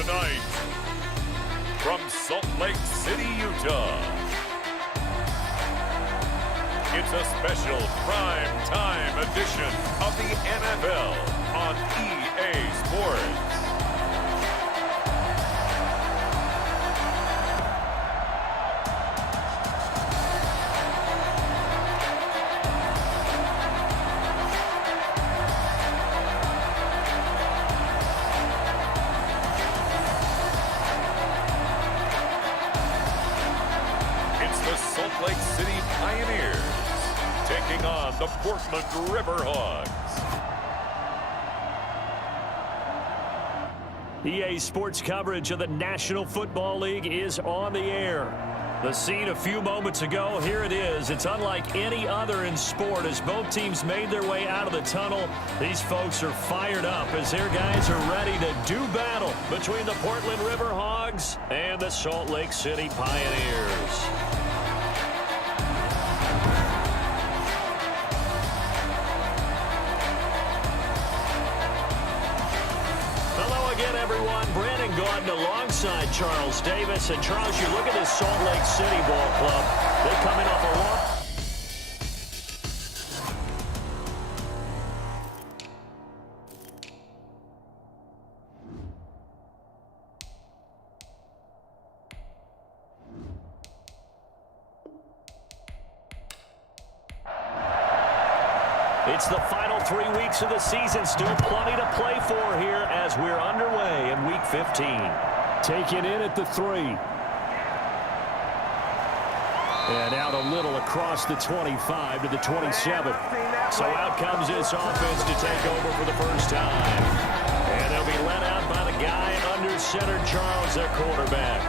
Tonight, from Salt Lake City, Utah, it's a special prime time edition of the NFL on EA Sports. Salt Lake City Pioneers taking on the Portland River Hogs. EA Sports coverage of the National Football League is on the air. The scene a few moments ago, here it is. It's unlike any other in sport as both teams made their way out of the tunnel. These folks are fired up as their guys are ready to do battle between the Portland River Hogs and the Salt Lake City Pioneers. Everyone, Brandon Gordon alongside Charles Davis. And Charles, you look at this Salt Lake City ball club. They're coming off a long... It's the final 3 weeks of the season. Still plenty to play for here as we're underway in Week 15. Taken in at the 3. And out a little across the 25 to the 27. So out comes this offense to take over for the first time. And they'll be let out by the guy under center, Charles, their quarterback.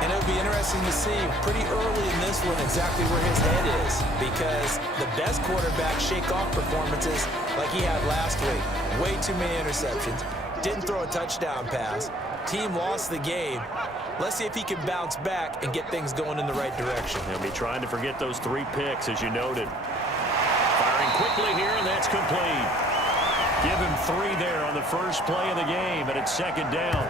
And it'll be interesting to see pretty early in this one exactly where his head is, because the best quarterback shake-off performances like he had last week. Way too many interceptions. Didn't throw a touchdown pass. Team lost the game. Let's see if he can bounce back and get things going in the right direction. He'll be trying to forget those 3 picks, as you noted. Firing quickly here, and that's complete. Give him 3 there on the first play of the game, and it's second down.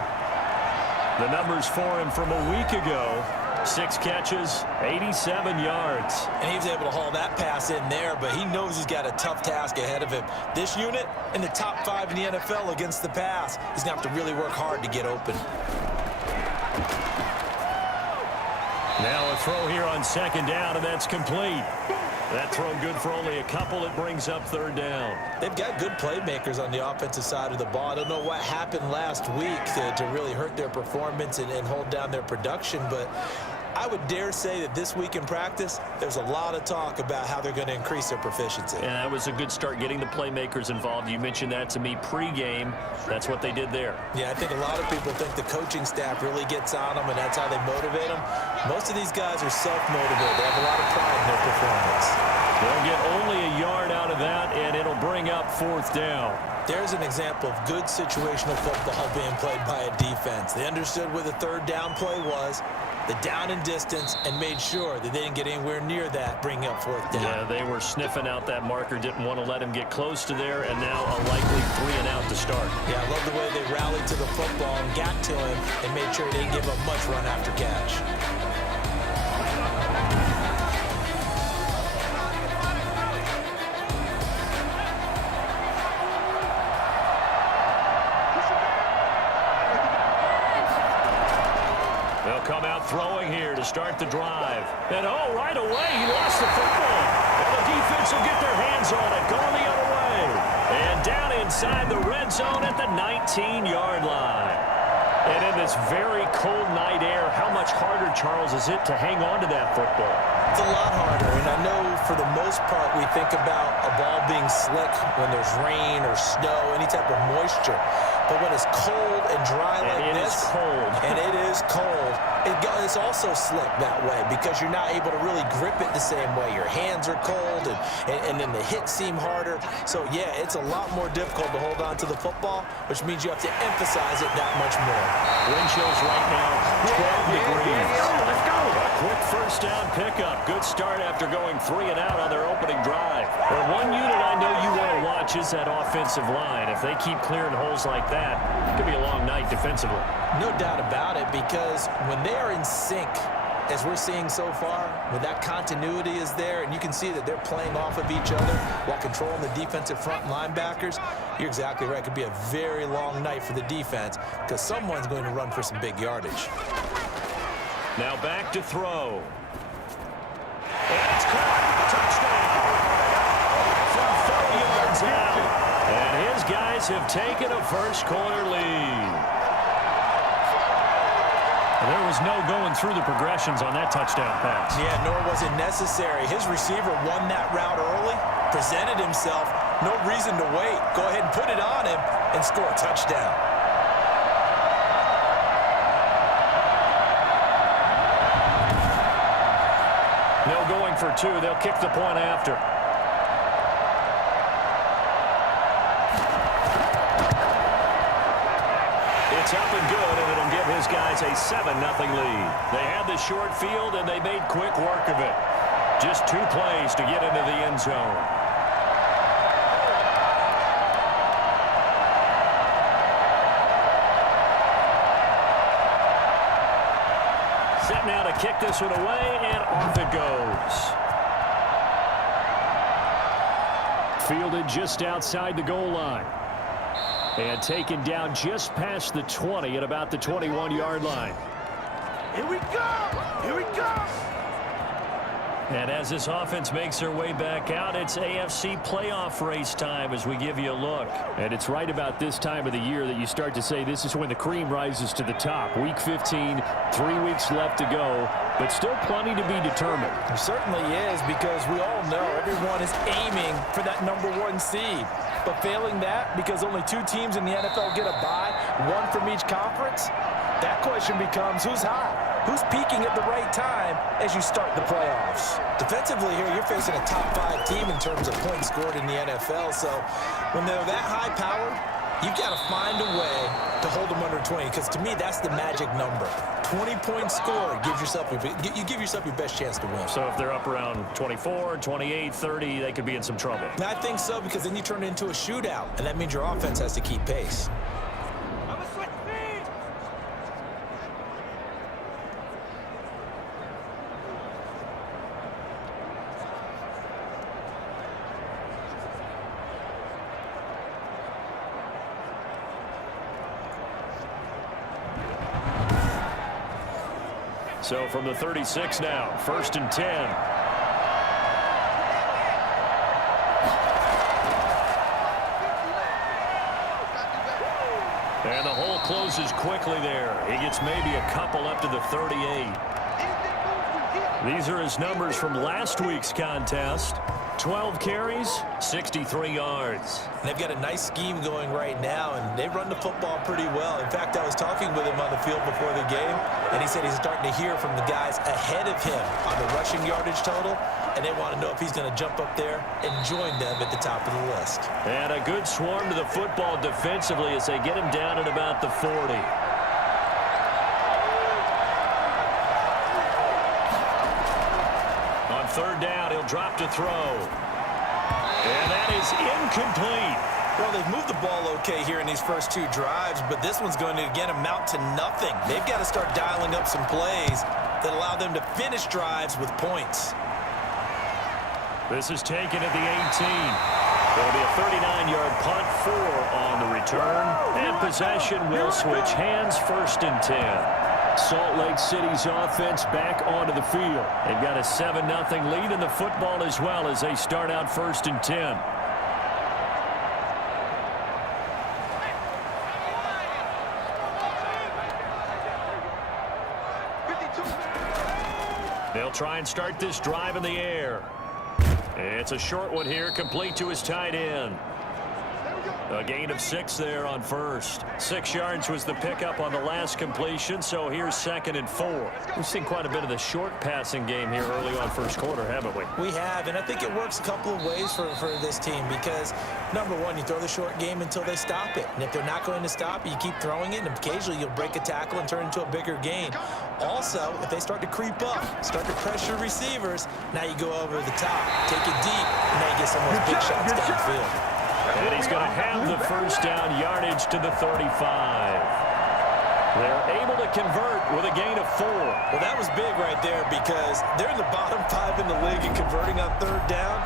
The numbers for him from a week ago, 6 catches, 87 yards. And he was able to haul that pass in there, but he knows he's got a tough task ahead of him. This unit in the top 5 in the NFL against the pass. He's going to have to really work hard to get open. Now a throw here on second down, and that's complete. That throw good for only a couple. It brings up third down. They've got good playmakers on the offensive side of the ball. I don't know what happened last week to really hurt their performance and hold down their production, but I would dare say that this week in practice, there's a lot of talk about how they're going to increase their proficiency. And that was a good start getting the playmakers involved. You mentioned that to me pregame. That's what they did there. Yeah, I think a lot of people think the coaching staff really gets on them, and that's how they motivate them. Most of these guys are self-motivated. They have a lot of pride in their performance. They'll get only a yard out of that, and it'll bring up fourth down. There's an example of good situational football being played by a defense. They understood where the third down play was, the down and distance, and made sure that they didn't get anywhere near that, bringing up fourth down. Yeah, they were sniffing out that marker, didn't want to let him get close to there, and now a likely 3 and out to start. Yeah, I love the way they rallied to the football and got to him and made sure they didn't give up much run after catch. Come out throwing here to start the drive. And oh, right away, he lost the football. And the defense will get their hands on it, going the other way. And down inside the red zone at the 19-yard line. And in this very cold night air, how much harder, Charles, is it to hang on to that football? It's a lot harder, and I know for the most part we think about a ball being slick when there's rain or snow, any type of moisture. But when it's cold and dry like this, and it is cold, it's also slick that way because you're not able to really grip it the same way. Your hands are cold, and then the hits seem harder. So, yeah, it's a lot more difficult to hold on to the football, which means you have to emphasize it that much more. Wind chills right now, 12 degrees. Let's go. quick first down pickup. Good start after going 3 and out on their opening drive. Well, one unit I know you want to watch is that offensive line. If they keep clearing holes like that, it could be a long night defensively. No doubt about it, because when they are in sync, as we're seeing so far, when that continuity is there and you can see that they're playing off of each other while controlling the defensive front linebackers, you're exactly right. It could be a very long night for the defense because someone's going to run for some big yardage. Now back to throw. And it's caught. Touchdown. From 30 yards out. And his guys have taken a first-quarter lead. There was no going through the progressions on that touchdown pass. Yeah, nor was it necessary. His receiver won that route early, presented himself, no reason to wait. Go ahead and put it on him and score a touchdown. No going for 2. They'll kick the point after. It's up and good, and it'll give his guys a 7-0 lead. They had the short field, and they made quick work of it. Just 2 plays to get into the end zone. Set now to kick this one away, and off it goes. Fielded just outside the goal line. And taken down just past the 20 at about the 21-yard line. Here we go! Here we go! And as this offense makes their way back out, it's AFC playoff race time as we give you a look. And it's right about this time of the year that you start to say this is when the cream rises to the top. Week 15, 3 weeks left to go, but still plenty to be determined. There certainly is, because we all know everyone is aiming for that #1 seed. But failing that, because only 2 teams in the NFL get a bye, 1 from each conference, that question becomes who's hot? Who's peaking at the right time as you start the playoffs? Defensively here, you're facing a top 5 team in terms of points scored in the NFL. So when they're that high-powered, you've got to find a way to hold them under 20, because to me, that's the magic number. 20 points scored, you give yourself your best chance to win. So if they're up around 24, 28, 30, they could be in some trouble. I think so, because then you turn it into a shootout, and that means your offense has to keep pace. So from the 36 now, 1st and 10. And the hole closes quickly there. He gets maybe a couple up to the 38. These are his numbers from last week's contest. 12 carries, 63 yards. They've got a nice scheme going right now, and they run the football pretty well. In fact, I was talking with him on the field before the game, and he said he's starting to hear from the guys ahead of him on the rushing yardage total, and they want to know if he's going to jump up there and join them at the top of the list. And a good swarm to the football defensively as they get him down at about the 40. On 3rd down, he'll drop to throw. And that is incomplete. Well, they've moved the ball okay here in these first 2 drives, but this one's going to, again, amount to nothing. They've got to start dialing up some plays that allow them to finish drives with points. This is taken at the 18. There'll be a 39-yard punt, 4 on the return. And possession will switch hands, 1st and 10. Salt Lake City's offense back onto the field. They've got a 7-0 lead in the football as well as they start out 1st and 10. They'll try and start this drive in the air. It's a short one here, complete to his tight end. A gain of 6 there on first. 6 yards was the pickup on the last completion, so here's 2nd and 4. We've seen quite a bit of the short passing game here early on first quarter, haven't we? We have, and I think it works a couple of ways for this team because, number one, you throw the short game until they stop it. And if they're not going to stop it, you keep throwing it, and occasionally you'll break a tackle and turn it into a bigger gain. Also, if they start to creep up, start to pressure receivers, now you go over the top, take it deep, and now you get some of those big shots downfield. And he's going to have the first down, yardage to the 35. They're able to convert with a gain of 4. Well, that was big right there because they're in the bottom 5 in the league and converting on 3rd down.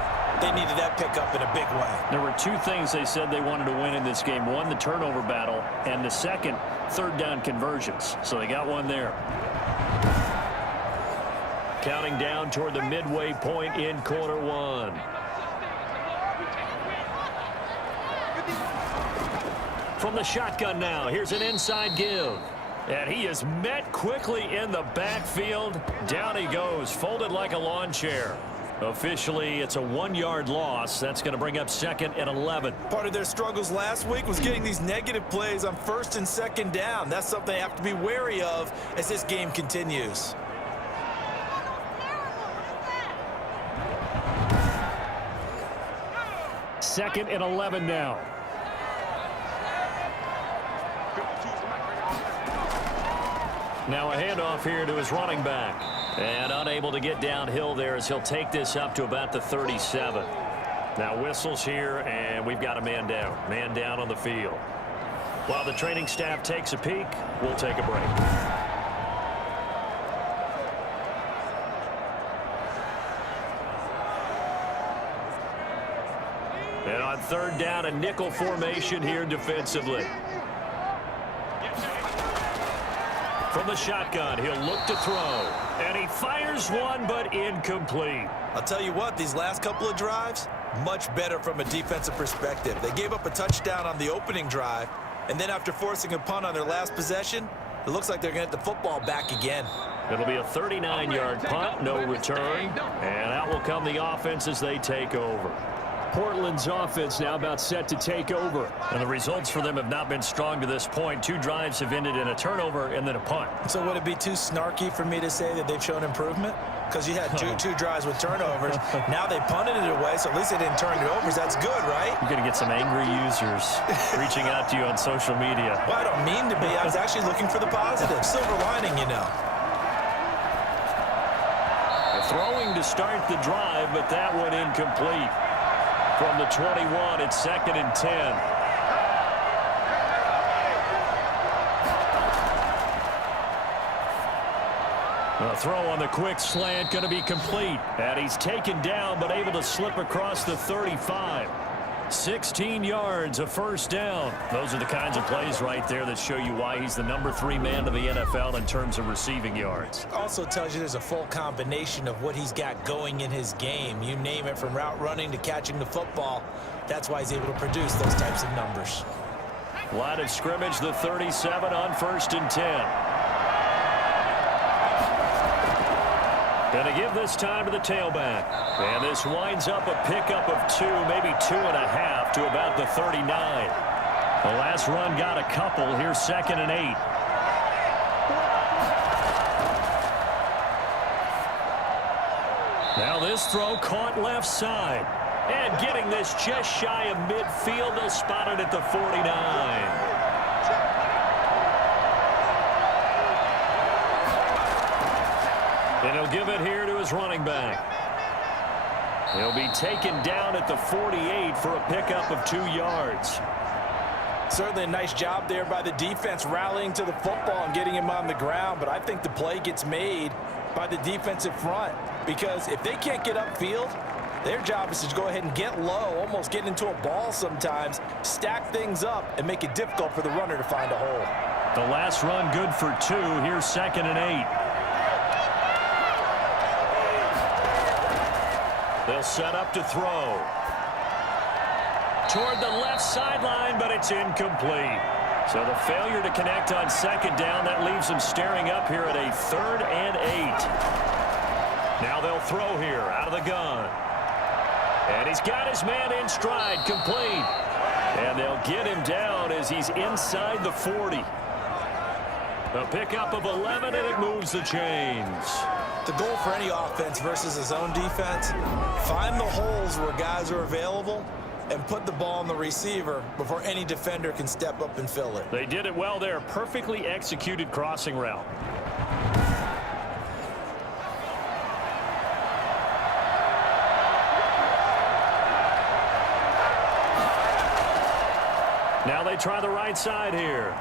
They needed that pickup in a big way. There were 2 things they said they wanted to win in this game. One, the turnover battle, and the second, 3rd down conversions. So they got one there. Counting down toward the midway point in quarter 1. From the shotgun now, here's an inside give. And he is met quickly in the backfield. Down he goes, folded like a lawn chair. Officially, it's a 1-yard loss. That's going to bring up 2nd and 11. Part of their struggles last week was getting these negative plays on 1st and 2nd down. That's something they have to be wary of as this game continues. Second and 11 now. Now a handoff here to his running back. And unable to get downhill there as he'll take this up to about the 37. Now whistles here, and we've got a man down. Man down on the field. While the training staff takes a peek, we'll take a break. And on 3rd down, a nickel formation here defensively. From the shotgun, he'll look to throw. And he fires one, but incomplete. I'll tell you what, these last couple of drives, much better from a defensive perspective. They gave up a touchdown on the opening drive, and then after forcing a punt on their last possession, it looks like they're going to get the football back again. It'll be a 39-yard punt, no return. And out will come the offense as they take over. Portland's offense now about set to take over. And the results for them have not been strong to this point. 2 drives have ended in a turnover and then a punt. So would it be too snarky for me to say that they've shown improvement? Because you had two drives with turnovers. Now they punted it away, so at least they didn't turn it over. That's good, right? You're going to get some angry users reaching out to you on social media. Well, I don't mean to be. I was actually looking for the positive. Silver lining, you know. Throwing to start the drive, but that one incomplete. From the 21, it's 2nd and 10. A throw on the quick slant going to be complete. And he's taken down, but able to slip across the 35. 16 yards, a first down. Those are the kinds of plays right there that show you why he's the number 3 man of the NFL in terms of receiving yards. Also tells you there's a full combination of what he's got going in his game. You name it, from route running to catching the football. That's why he's able to produce those types of numbers. Line of scrimmage, the 37 on 1st and 10. Going to give this time to the tailback. And this winds up a pickup of 2, maybe 2.5 to about the 39. The last run got a couple. Here's 2nd and 8. Now this throw caught left side. And getting this just shy of midfield. They'll spot it at the 49. And he'll give it here to his running back. He'll be taken down at the 48 for a pickup of 2 yards. Certainly a nice job there by the defense rallying to the football and getting him on the ground, but I think the play gets made by the defensive front because if they can't get upfield, their job is to go ahead and get low, almost get into a ball sometimes, stack things up, and make it difficult for the runner to find a hole. The last run good for 2. Here's 2nd and 8. They'll set up to throw. Toward the left sideline, but it's incomplete. So the failure to connect on 2nd down, that leaves them staring up here at a 3rd and 8. Now they'll throw here out of the gun. And he's got his man in stride, complete. And they'll get him down as he's inside the 40. A pickup of 11, and it moves the chains. The goal for any offense versus his own defense, find the holes where guys are available and put the ball on the receiver before any defender can step up and fill it. They did it well there. Perfectly executed crossing route. Now they try the right side here.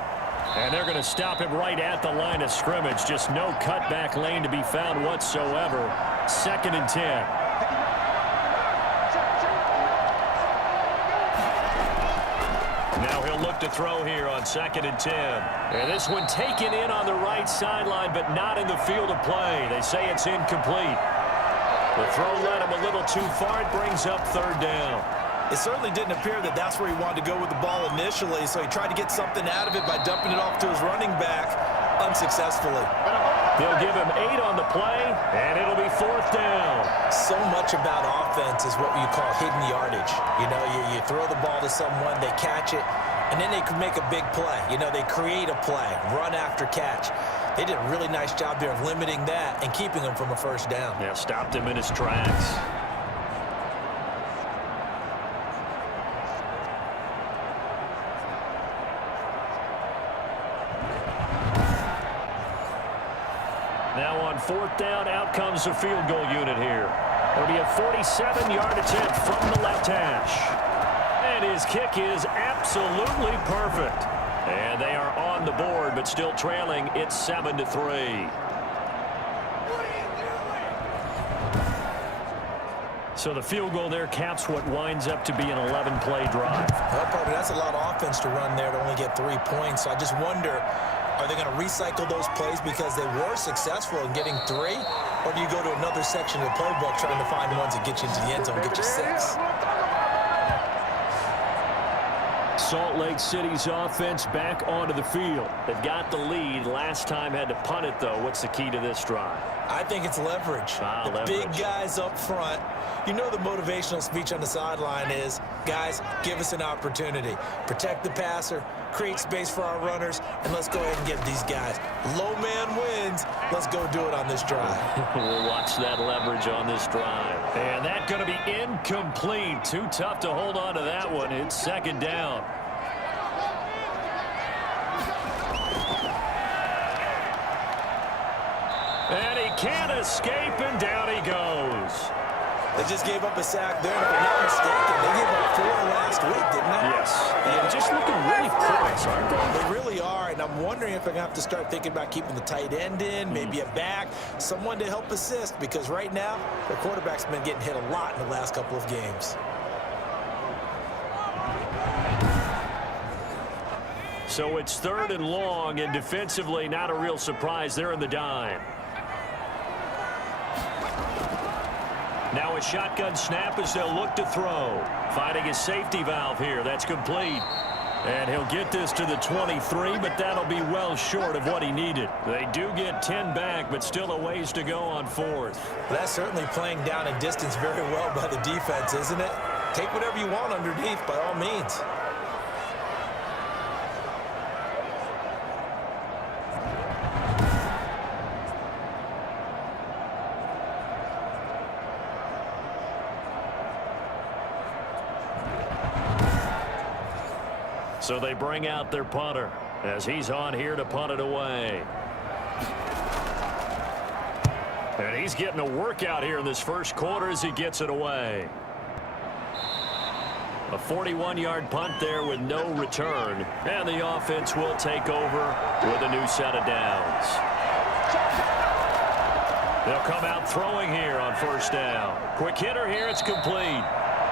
And they're going to stop him right at the line of scrimmage. Just no cutback lane to be found whatsoever. 2nd and 10. Now he'll look to throw here on 2nd and 10. And this one taken in on the right sideline, but not in the field of play. They say it's incomplete. The throw led him a little too far. It brings up 3rd down. It certainly didn't appear that that's where he wanted to go with the ball initially, so he tried to get something out of it by dumping it off to his running back unsuccessfully. They'll give him 8 on the play, and it'll be 4th down. So much about offense is what you call hidden yardage. You know, you throw the ball to someone, they catch it, and then they can make a big play. You know, they create a play, run after catch. They did a really nice job there of limiting that and keeping him from a 1st down. Yeah, stopped him in his tracks. Now on 4th down, out comes the field goal unit here. It'll be a 47-yard attempt from the left hash. And his kick is absolutely perfect. And they are on the board, but still trailing. It's 7-3. So the field goal there caps what winds up to be an 11-play drive. Well, Parker, that's a lot of offense to run there to only get 3 points. So I just wonder, are they going to recycle those plays because they were successful in getting 3? Or do you go to another section of the playbook trying to find ones that get you into the end zone and get you 6? Salt Lake City's offense back onto the field. They've got the lead. Last time had to punt it, though. What's the key to this drive? I think it's leverage. Leverage. Big guys up front. You know the motivational speech on the sideline is, guys, give us an opportunity. Protect the passer, create space for our runners, and let's go ahead and get these guys. Low man wins. Let's go do it on this drive. We'll watch that leverage on this drive. And that's going to be incomplete. Too tough to hold on to that one. It's 2nd down. And he can't escape, and down he goes. They just gave up a sack there, if I'm not mistaken. They gave up 4 last week, didn't they? Yes. And just looking really porous, aren't they? They really are, and I'm wondering if they're going to have to start thinking about keeping the tight end in, maybe a back, someone to help assist, because right now, their quarterback's been getting hit a lot in the last couple of games. So it's 3rd and long, and defensively, not a real surprise. They're in the dime. Now a shotgun snap as they'll look to throw. Finding a safety valve here. That's complete. And he'll get this to the 23, but that'll be well short of what he needed. They do get 10 back, but still a ways to go on 4th. That's certainly playing down and distance very well by the defense, isn't it? Take whatever you want underneath, by all means. So they bring out their punter as he's on here to punt it away. And he's getting a workout here in this 1st quarter as he gets it away. A 41-yard punt there with no return. And the offense will take over with a new set of downs. They'll come out throwing here on 1st down. Quick hitter here. It's complete.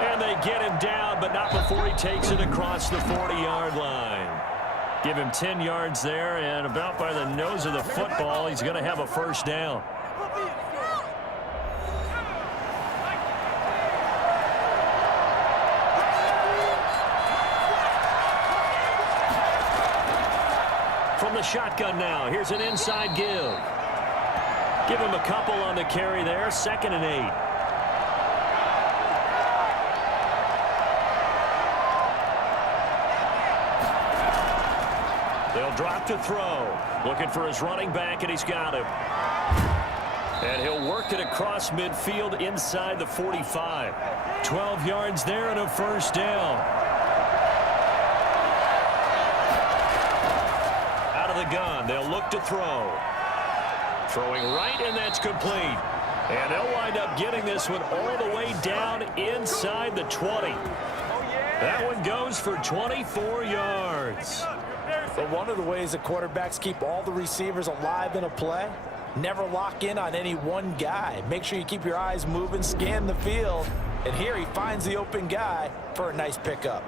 And they get him down, but not before he takes it across the 40-yard line. Give him 10 yards there, and about by the nose of the football, he's going to have a 1st down. From the shotgun now, here's an inside give. Give him a couple on the carry there, 2nd and 8. They'll drop to throw. Looking for his running back, and he's got him. And he'll work it across midfield inside the 45. 12 yards there and a first down. Out of the gun, they'll look to throw. Throwing right, and that's complete. And they'll wind up getting this one all the way down inside the 20. That one goes for 24 yards. But one of the ways that quarterbacks keep all the receivers alive in a play, never lock in on any one guy. Make sure you keep your eyes moving, scan the field. And here he finds the open guy for a nice pickup.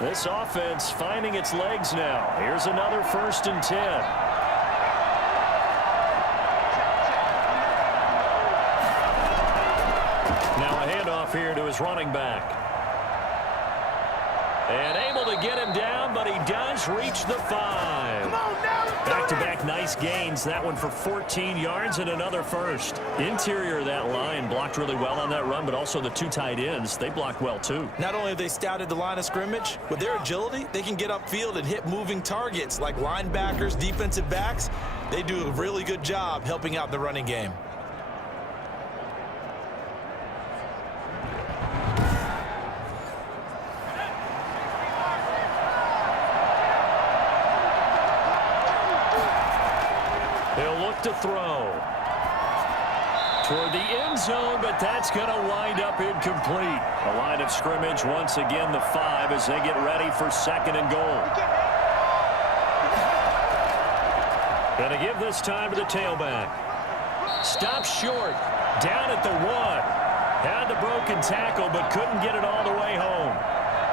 This offense finding its legs now. Here's another 1st and 10. Now a handoff here to his running back. And able to get him down, but he does reach the 5. Back-to-back nice gains. That one for 14 yards and another first. Interior of that line blocked really well on that run, but also the 2 tight ends, they blocked well too. Not only have they scouted the line of scrimmage, with their agility, they can get upfield and hit moving targets like linebackers, defensive backs. They do a really good job helping out the running game. To throw toward the end zone, but that's going to wind up incomplete. A line of scrimmage once again, the 5 as they get ready for 2nd and goal. Going to give this time to the tailback. Stops short, down at the 1. Had the broken tackle, but couldn't get it all the way home.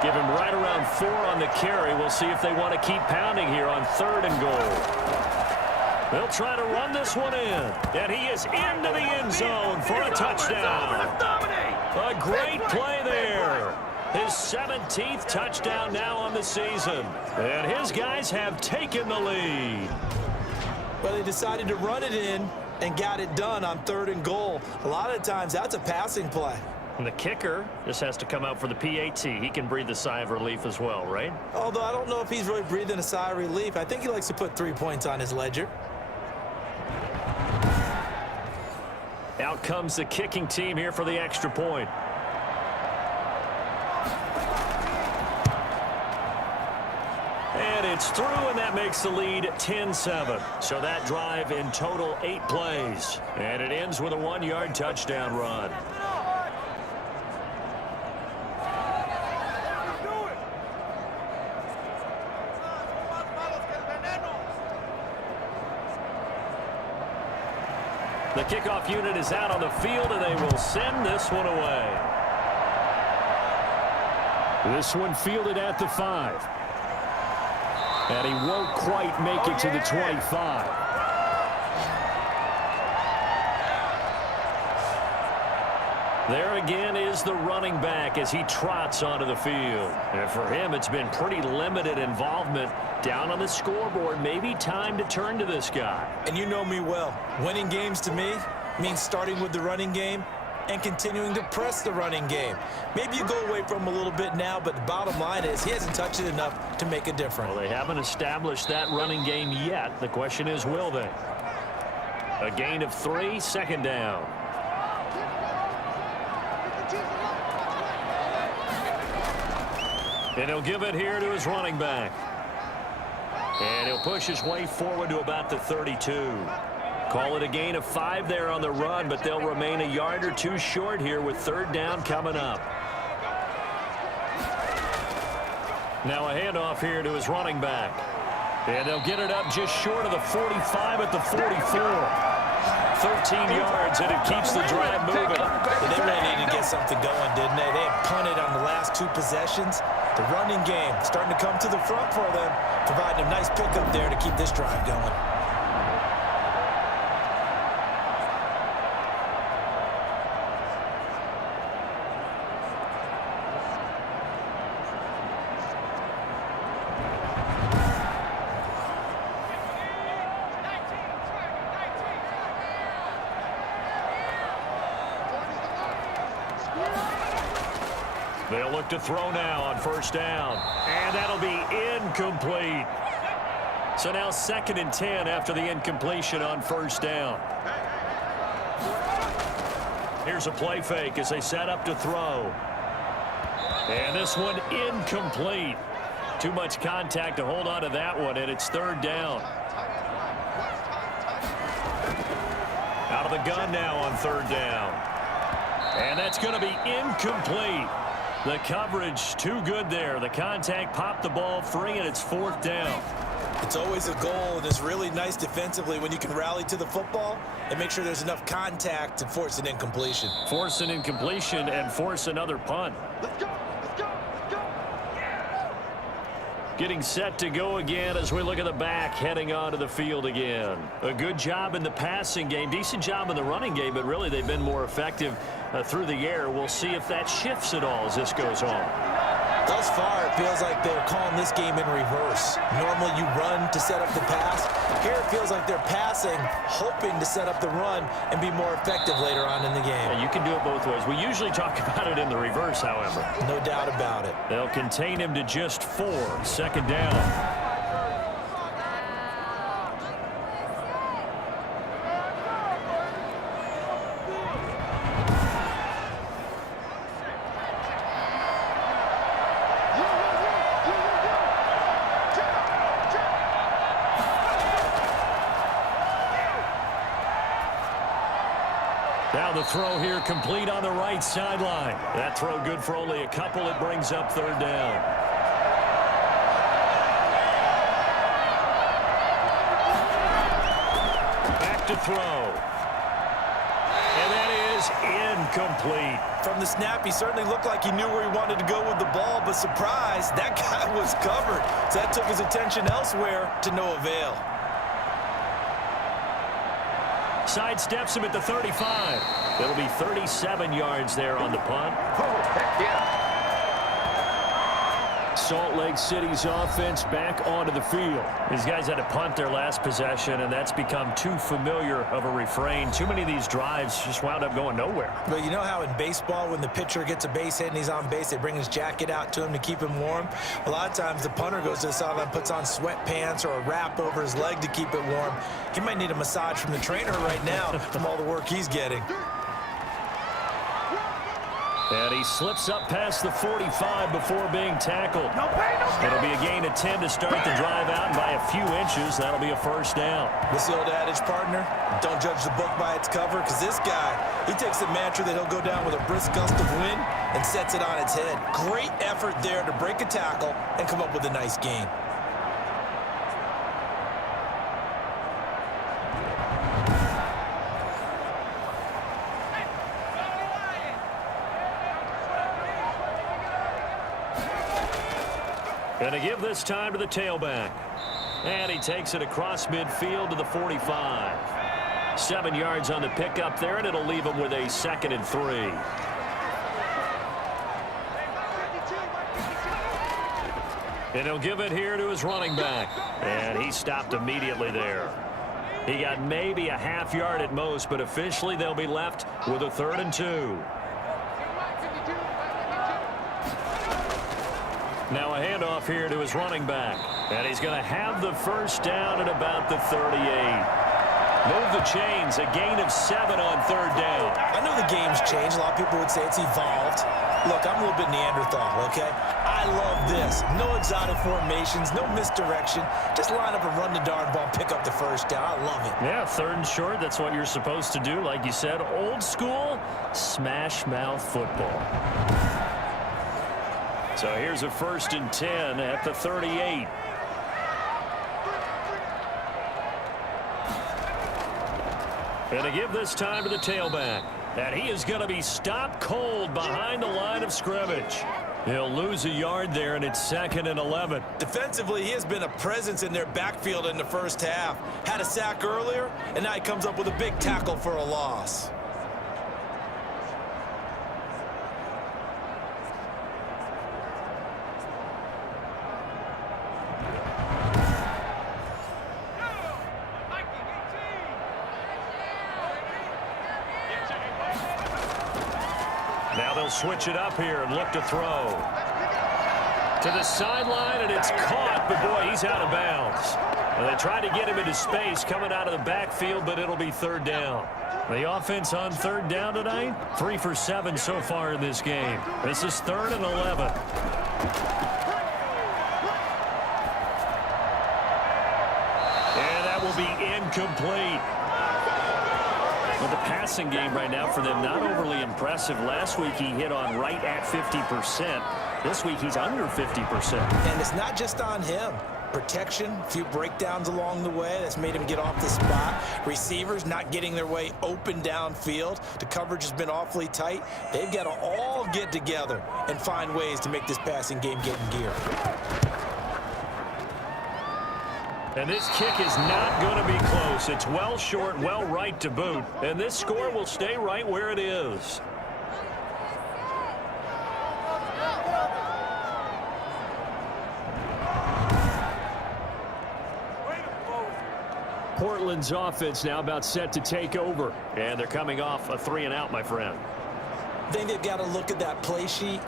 Give him right around 4 on the carry. We'll see if they want to keep pounding here on 3rd and goal. They'll try to run this one in. And he is into the end zone for a touchdown. A great play there. His 17th touchdown now on the season. And his guys have taken the lead. Well, they decided to run it in and got it done on 3rd and goal. A lot of times that's a passing play. And the kicker just has to come out for the PAT. He can breathe a sigh of relief as well, right? Although I don't know if he's really breathing a sigh of relief. I think he likes to put 3 points on his ledger. Out comes the kicking team here for the extra point. And it's through, and that makes the lead 10-7. So that drive in total 8 plays. And it ends with a 1-yard touchdown run. The kickoff unit is out on the field, and they will send this one away. This one fielded at the 5. And he won't quite make it to the 25. There again is the running back as he trots onto the field. And for him, it's been pretty limited involvement. Down on the scoreboard, maybe time to turn to this guy. And you know me well. Winning games to me means starting with the running game and continuing to press the running game. Maybe you go away from him a little bit now, but the bottom line is he hasn't touched it enough to make a difference. Well, they haven't established that running game yet. The question is, will they? A gain of 3, 2nd down. And he'll give it here to his running back. And he'll push his way forward to about the 32. Call it a gain of 5 there on the run, but they'll remain a yard or 2 short here with 3rd down coming up. Now a handoff here to his running back. And they'll get it up just short of the 45 at the 44. 13 yards, and it keeps the drive moving. They really needed to get something going, didn't they? They had punted on the last 2 possessions. The running game starting to come to the front for them, providing a nice pickup there to keep this drive going. They'll look to throw now on first down. And that'll be incomplete. So now 2nd and 10 after the incompletion on first down. Here's a play fake as they set up to throw. And this one incomplete. Too much contact to hold on to that one, and it's 3rd down. Out of the gun now on 3rd down. And that's going to be incomplete. The coverage too good there. The contact popped the ball free, and it's 4th down. It's always a goal, and it's really nice defensively when you can rally to the football and make sure there's enough contact to force an incompletion. Force an incompletion and force another punt. Let's go. Let's go. Let's go. Getting set to go again as we look at the back heading onto the field again. A good job in the passing game, decent job in the running game, but really they've been more effective through the air. We'll see if that shifts at all as this goes on. Thus far, it feels like they're calling this game in reverse. Normally you run to set up the pass. Here it feels like they're passing, hoping to set up the run and be more effective later on in the game. Yeah, you can do it both ways. We usually talk about it in the reverse, however. No doubt about it. They'll contain him to just 4. 2nd down. Now the throw here complete on the right sideline. That throw good for only a couple. It brings up 3rd down. Back to throw. And that is incomplete. From the snap, he certainly looked like he knew where he wanted to go with the ball, but surprise, that guy was covered. So that took his attention elsewhere to no avail. Sidesteps him at the 35. It'll be 37 yards there on the punt. Heck yeah. Salt Lake City's offense back onto the field. These guys had to punt their last possession, and that's become too familiar of a refrain. Too many of these drives just wound up going nowhere. But you know how in baseball, when the pitcher gets a base hit and he's on base, they bring his jacket out to him to keep him warm? A lot of times the punter goes to the sideline, puts on sweatpants or a wrap over his leg to keep it warm. He might need a massage from the trainer right now from all the work he's getting. And he slips up past the 45 before being tackled. No pain, no gain. It'll be a gain of 10 to start the drive out, and by a few inches, that'll be a 1st down. This the old adage, partner, don't judge the book by its cover, because this guy, he takes the mantra that he'll go down with a brisk gust of wind and sets it on its head. Great effort there to break a tackle and come up with a nice gain. Going to give this time to the tailback. And he takes it across midfield to the 45. 7 yards on the pickup there, and it'll leave him with a 2nd and 3. And he'll give it here to his running back. And he stopped immediately there. He got maybe a half yard at most, but officially they'll be left with a 3rd and 2. Now a handoff here to his running back. And he's going to have the 1st down at about the 38. Move the chains, a gain of 7 on 3rd down. I know the game's changed. A lot of people would say it's evolved. Look, I'm a little bit Neanderthal, okay? I love this. No exotic formations, no misdirection. Just line up and run the darn ball, pick up the 1st down. I love it. Yeah, 3rd and short, that's what you're supposed to do. Like you said, old school, smash mouth football. So here's a 1st and 10 at the 38. And to give this time to the tailback. And he is going to be stopped cold behind the line of scrimmage. He'll lose a yard there, and it's 2nd and 11. Defensively, he has been a presence in their backfield in the 1st half. Had a sack earlier, and now he comes up with a big tackle for a loss. Now they'll switch it up here and look to throw. To the sideline, and it's caught, but boy, he's out of bounds. And they try to get him into space coming out of the backfield, but it'll be third down. The offense on third down tonight, 3 for 7 so far in this game. This is 3rd and 11. And that will be incomplete. Well, the passing game right now for them, not overly impressive. Last week he hit on right at 50%. This week he's under 50%. And it's not just on him. Protection, a few breakdowns along the way that's made him get off the spot. Receivers not getting their way open downfield. The coverage has been awfully tight. They've got to all get together and find ways to make this passing game get in gear. And this kick is not going to be close. It's well short, well right to boot. And this score will stay right where it is. Portland's offense now about set to take over. And they're coming off a 3-and-out, my friend. I think they've got to look at that play sheet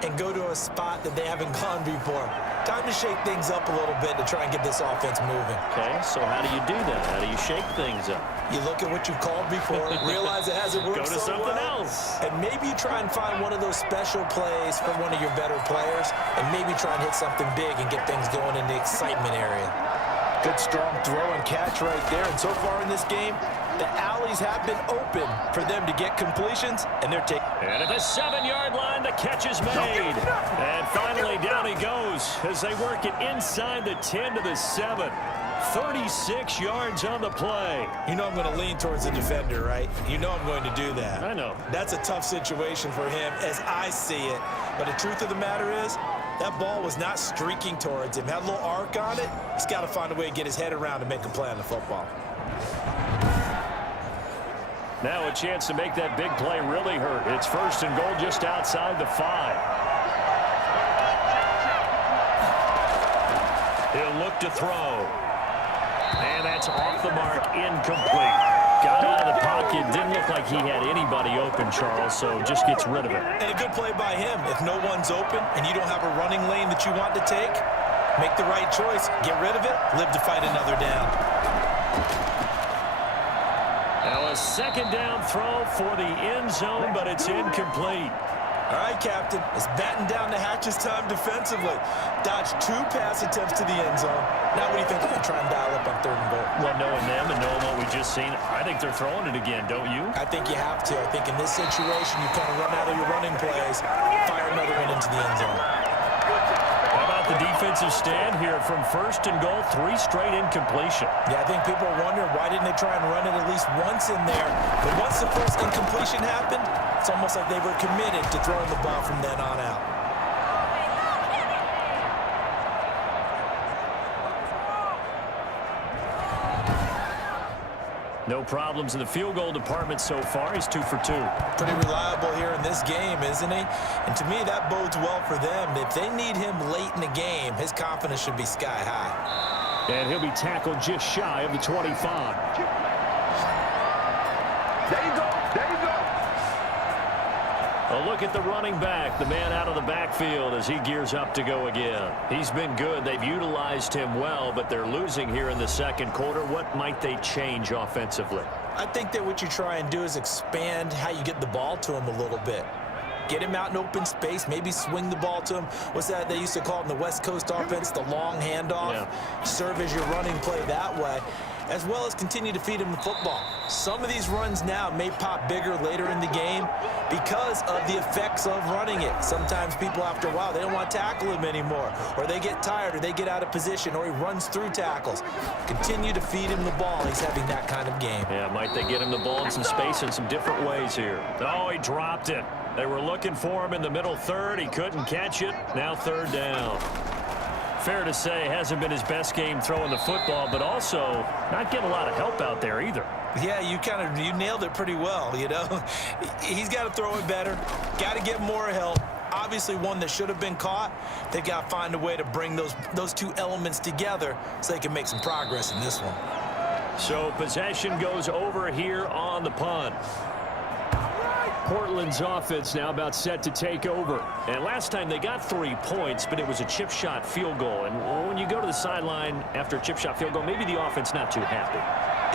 and go to a spot that they haven't gone before. Time to shake things up a little bit to try and get this offense moving. Okay, so how do you do that? How do you shake things up? You look at what you called before, realize it hasn't worked Go to so something well, else. and maybe you try and find one of those special plays from one of your better players, and maybe try and hit something big and get things going in the excitement area. Good strong throw and catch right there, and so far in this game, the alleys have been open for them to get completions, and they're taking. And at the 7-yard line, the catch is made. And finally, down he goes as they work it inside the 10 to the 7. 36 yards on the play. You know I'm going to lean towards the defender, right? You know I'm going to do that. I know. That's a tough situation for him as I see it. But the truth of the matter is, that ball was not streaking towards him. Had a little arc on it. He's got to find a way to get his head around and make a play on the football. Now a chance to make that big play really hurt. It's 1st and goal just outside the 5. He'll look to throw. And that's off the mark, incomplete. Got out of the pocket, didn't look like he had anybody open, Charles, so just gets rid of it. And a good play by him. If no one's open and you don't have a running lane that you want to take, make the right choice, get rid of it, live to fight another down. Now a 2nd down throw for the end zone, but it's incomplete. All right, Captain, it's batten down the hatches time defensively. Dodged 2 pass attempts to the end zone. Now what do you think they're going to try and dial up on 3rd and goal? Well, knowing them and knowing what we just seen, I think they're throwing it again, don't you? I think you have to. I think in this situation, you kind of run out of your running plays, fire another one into the end zone. How about the defensive stand here from 1st and goal, 3 straight incompletion? Yeah, I think people are wondering why didn't they try and run it at least once in there. But once the first incompletion happened, it's almost like they were committed to throwing the ball from then on out. No problems in the field goal department so far. He's 2 for 2. Pretty reliable here in this game, isn't he? And to me, that bodes well for them. If they need him late in the game, his confidence should be sky high. And he'll be tackled just shy of the 25. There you go. There you go. A look at the running back, the man out of the backfield as he gears up to go again. He's been good. They've utilized him well, but they're losing here in the 2nd quarter. What might they change offensively? I think that what you try and do is expand how you get the ball to him a little bit. Get him out in open space, maybe swing the ball to him. What's that they used to call it in the West Coast offense, the long handoff? Yeah. Serve as your running play that way, as well as continue to feed him the football. Some of these runs now may pop bigger later in the game because of the effects of running it. Sometimes people, after a while, they don't want to tackle him anymore, or they get tired, or they get out of position, or he runs through tackles. Continue to feed him the ball. He's having that kind of game. Yeah, might they get him the ball in some space in some different ways here? Oh, he dropped it. They were looking for him in the middle 3rd. He couldn't catch it. Now 3rd down. Fair to say, hasn't been his best game throwing the football, but also not getting a lot of help out there either. Yeah, you nailed it pretty well, you know. He's got to throw it better. Got to get more help. Obviously one that should have been caught. They've got to find a way to bring those 2 elements together so they can make some progress in this one. So possession goes over here on the punt. Portland's offense now about set to take over. And last time they got 3 points, but it was a chip shot field goal. And when you go to the sideline after a chip shot field goal, maybe the offense not too happy.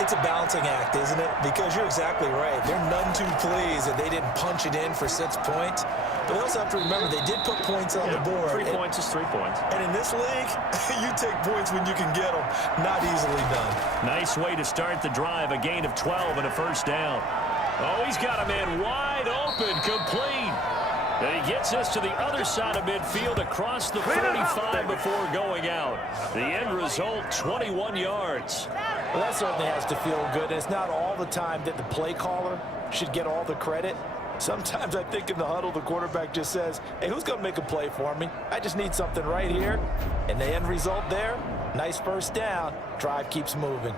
It's a balancing act, isn't it? Because you're exactly right. They're none too pleased that they didn't punch it in for 6 points. But they also have to remember they did put points on the board. 3 points is 3 points. And in this league, you take points when you can get them. Not easily done. Nice way to start the drive. A gain of 12 and a first down. Oh, he's got a man wide open, complete. And he gets us to the other side of midfield across the 45 before going out. The end result, 21 yards. Well, that certainly has to feel good. It's not all the time that the play caller should get all the credit. Sometimes I think in the huddle, the quarterback just says, hey, who's going to make a play for me? I just need something right here. And the end result there, nice first down. Drive keeps moving.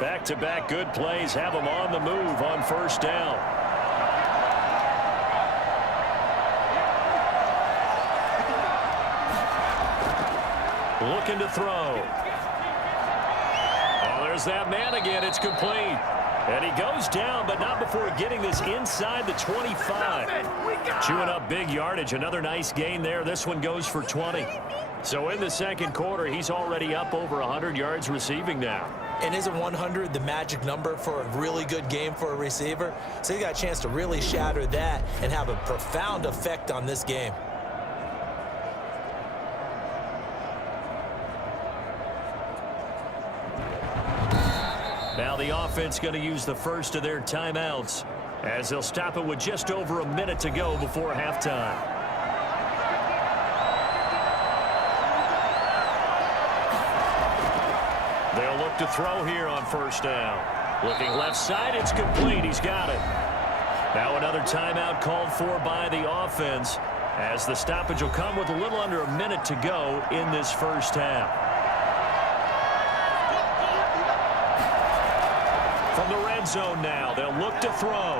Back-to-back good plays have them on the move on first down. Looking to throw. Oh, there's that man again. It's complete. And he goes down, but not before getting this inside the 25. Chewing up big yardage. Another nice gain there. This one goes for 20. So in the second quarter, he's already up over 100 yards receiving now. And isn't 100 the magic number for a really good game for a receiver? So he got a chance to really shatter that and have a profound effect on this game. Now the offense going to use the first of their timeouts as they'll stop it with just over a minute to go before halftime. They'll look to throw here on first down. Looking left side, it's complete. He's got it. Now another timeout called for by the offense as the stoppage will come with a little under a minute to go in this first half. From the red zone now, they'll look to throw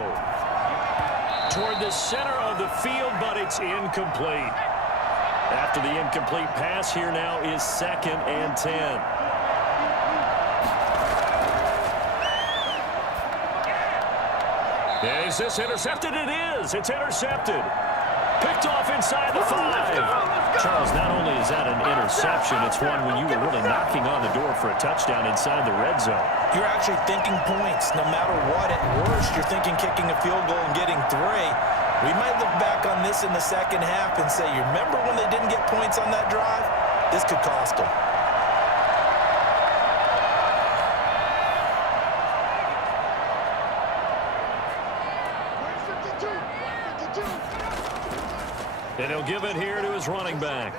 toward the center of the field, but it's incomplete. After the incomplete pass, here now is 2nd and 10. Is this intercepted? It is. It's intercepted. Picked off inside the 5. Charles, not only is that an interception, it's one when you were really knocking on the door for a touchdown inside the red zone. You're actually thinking points. No matter what, at worst, you're thinking kicking a field goal and getting 3. We might look back on this in the second half and say, you remember when they didn't get points on that drive? This could cost them. And he'll give it here to his running back.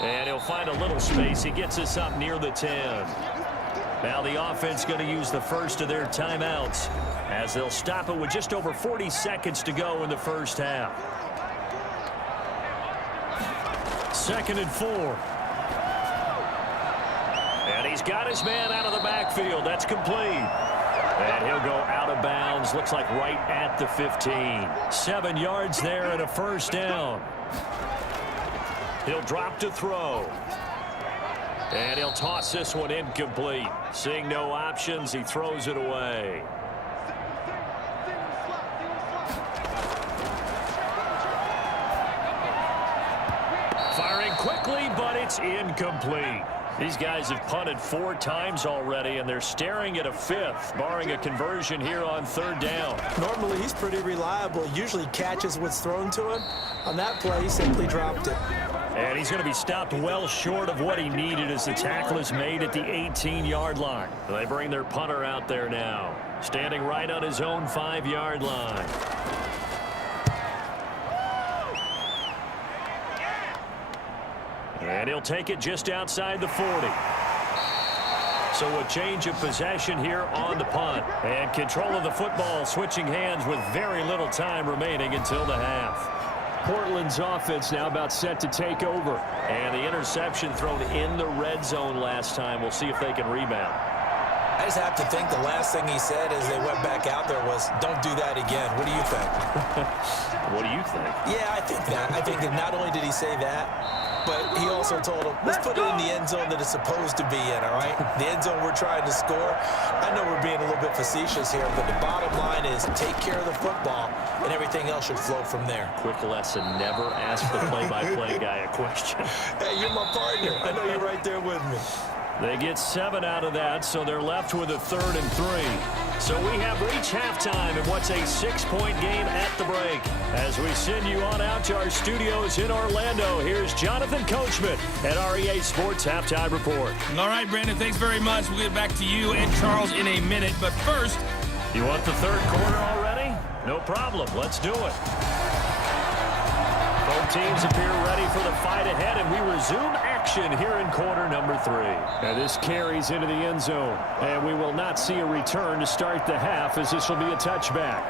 And he'll find a little space. He gets us up near the 10. Now the offense going to use the first of their timeouts as they'll stop it with just over 40 seconds to go in the first half. 2nd and 4. And he's got his man out of the backfield. That's complete. And he'll go out of bounds. Looks like right at the 15. 7 yards there and a first down. He'll drop to throw. And he'll toss this one incomplete. Seeing no options, he throws it away. Firing quickly, but it's incomplete. These guys have punted 4 times already, and they're staring at a 5th, barring a conversion here on 3rd down. Normally, he's pretty reliable. He usually catches what's thrown to him. On that play, he simply dropped it. And he's going to be stopped well short of what he needed as the tackle is made at the 18-yard line. They bring their punter out there now, standing right on his own 5-yard line. And he'll take it just outside the 40. So a change of possession here on the punt. And control of the football switching hands with very little time remaining until the half. Portland's offense now about set to take over. And the interception thrown in the red zone last time. We'll see if they can rebound. I just have to think the last thing he said as they went back out there was, don't do that again. What do you think? What do you think? Yeah, I think that. I think that not only did he say that, but he also told him, let's put it in the end zone that it's supposed to be in, all right? The end zone we're trying to score. I know we're being a little bit facetious here, but the bottom line is take care of the football, and everything else should flow from there. Quick lesson, never ask the play-by-play guy a question. Hey, you're my partner. I know you're right there with me. They get 7 out of that, so they're left with a 3rd and 3. So we have reached halftime in what's a 6-point game at the break. As we send you on out to our studios in Orlando, here's Jonathan Coachman at REA Sports Halftime Report. All right, Brandon, thanks very much. We'll get back to you and Charles in a minute. But first, you want the 3rd quarter already? No problem. Let's do it. Both teams appear ready for the fight ahead, and we resume action here in quarter number 3. And this carries into the end zone, and we will not see a return to start the half, as this will be a touchback.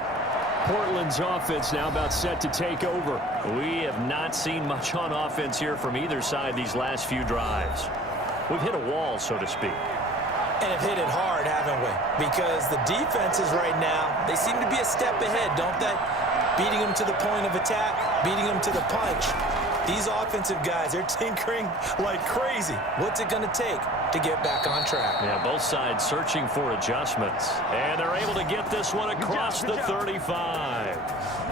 Portland's offense now about set to take over. We have not seen much on offense here from either side these last few drives. We've hit a wall, so to speak. And have hit it hard, haven't we? Because the defenses right now, they seem to be a step ahead, don't they? Beating them to the point of attack, beating them to the punch. These offensive guys, they're tinkering like crazy. What's it going to take to get back on track? Yeah, both sides searching for adjustments. And they're able to get this one across the 35.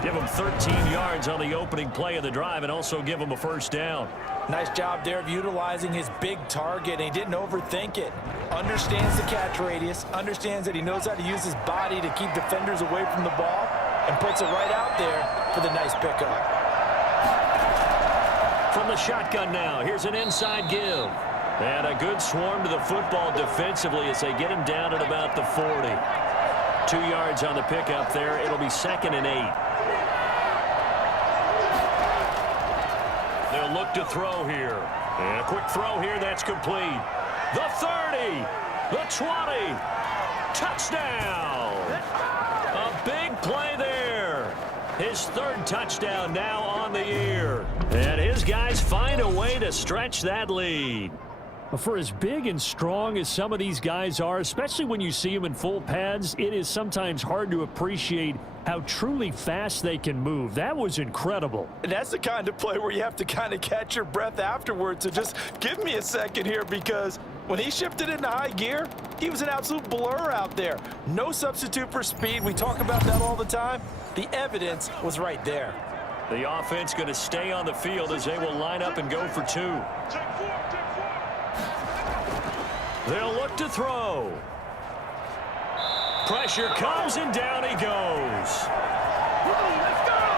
Give them 13 yards on the opening play of the drive and also give them a first down. Nice job there of utilizing his big target, and he didn't overthink it. Understands the catch radius, understands that he knows how to use his body to keep defenders away from the ball, and puts it right out there for the nice pickup. From the shotgun now, here's an inside give. And a good swarm to the football defensively as they get him down at about the 40. 2 yards on the pickup there. It'll be 2nd and 8. They'll look to throw here. And a quick throw here, that's complete. The 30, the 20, touchdown. A big play there. His 3rd touchdown now on the year. And his guys find a way to stretch that lead. For as big and strong as some of these guys are, especially when you see them in full pads, it is sometimes hard to appreciate how truly fast they can move. That was incredible. And that's the kind of play where you have to kind of catch your breath afterwards. So just give me a second here, because when he shifted into high gear, he was an absolute blur out there. No substitute for speed. We talk about that all the time. The evidence was right there. The offense going to stay on the field as they will line up and go for 2. They'll look to throw. Pressure comes, and down he goes.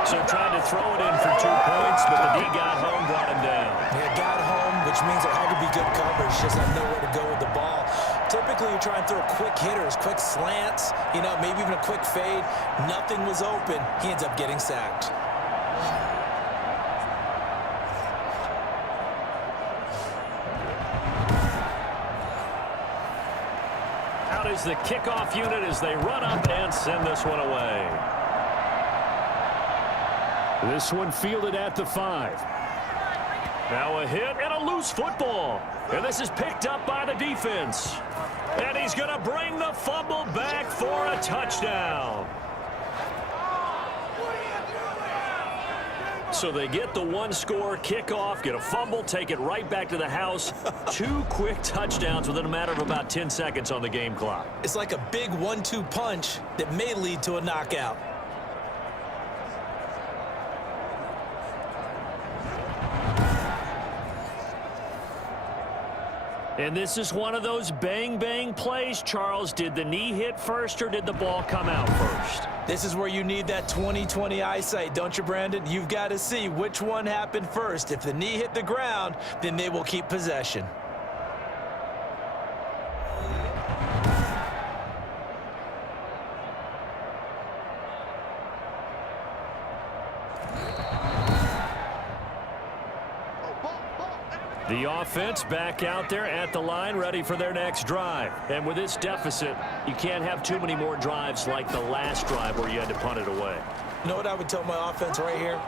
So trying to throw it in for 2 points, but the D got home, brought him down. Yeah, got home, which means there had to be good coverage. Just had nowhere to go with the ball. Typically, you try and throw quick hitters, quick slants, maybe even a quick fade. Nothing was open. He ends up getting sacked. Out is the kickoff unit as they run up and send this one away. This one fielded at the 5. Now a hit and a loose football. And this is picked up by the defense. And he's going to bring the fumble back for a touchdown. So they get the 1-score kickoff, get a fumble, take it right back to the house. 2 quick touchdowns within a matter of about 10 seconds on the game clock. It's like a big 1-2 punch that may lead to a knockout. And this is one of those bang-bang plays, Charles. Did the knee hit first or did the ball come out first? This is where you need that 20/20 eyesight, don't you, Brandon? You've got to see which one happened first. If the knee hit the ground, then they will keep possession. The offense back out there at the line, ready for their next drive. And with this deficit, you can't have too many more drives like the last drive where you had to punt it away. You know what I would tell my offense right here?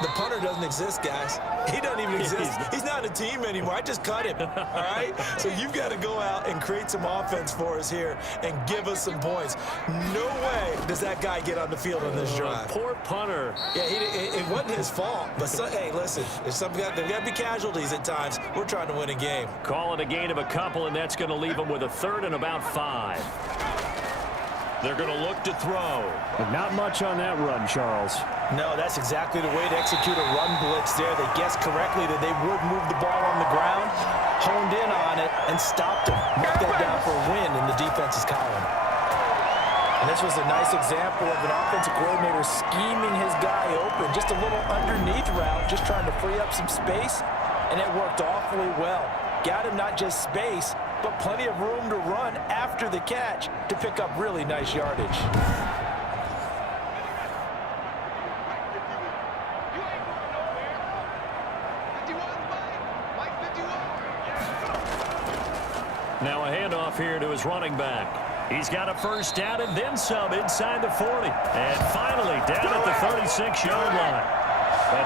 The punter doesn't exist, guys. He doesn't even exist. He's not a team anymore. I just cut him, all right? So you've got to go out and create some offense for us here and give us some points. No way does that guy get on the field on this drive. Poor punter. Yeah, it wasn't his fault. But, hey, listen, there's got to be casualties at times. We're trying to win a game. Call it a gain of a couple, and that's going to leave them with a third and about 5. They're going to look to throw. But not much on that run, Charles. No, that's exactly the way to execute a run blitz there. They guessed correctly that they would move the ball on the ground, honed in on it, and stopped them. Marked that down for a win in the defense's column. And this was a nice example of an offensive coordinator scheming his guy open. Just a little underneath route, just trying to free up some space, and it worked awfully well. Got him not just space, but plenty of room to run after the catch to pick up really nice yardage. Now a handoff here to his running back. He's got a first down and then some inside the 40. And finally down at the 36-yard line.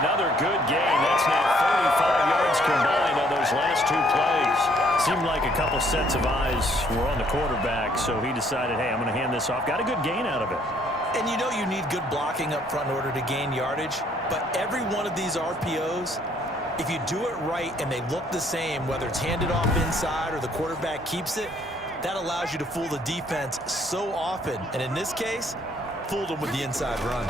Another good gain. That's now 35 yards combined on those last 2 plays. Seemed like a couple sets of eyes were on the quarterback, so he decided, hey, I'm going to hand this off. Got a good gain out of it. And you know you need good blocking up front in order to gain yardage, but every one of these RPOs, if you do it right and they look the same, whether it's handed off inside or the quarterback keeps it, that allows you to fool the defense so often. And in this case, fooled them with the inside run.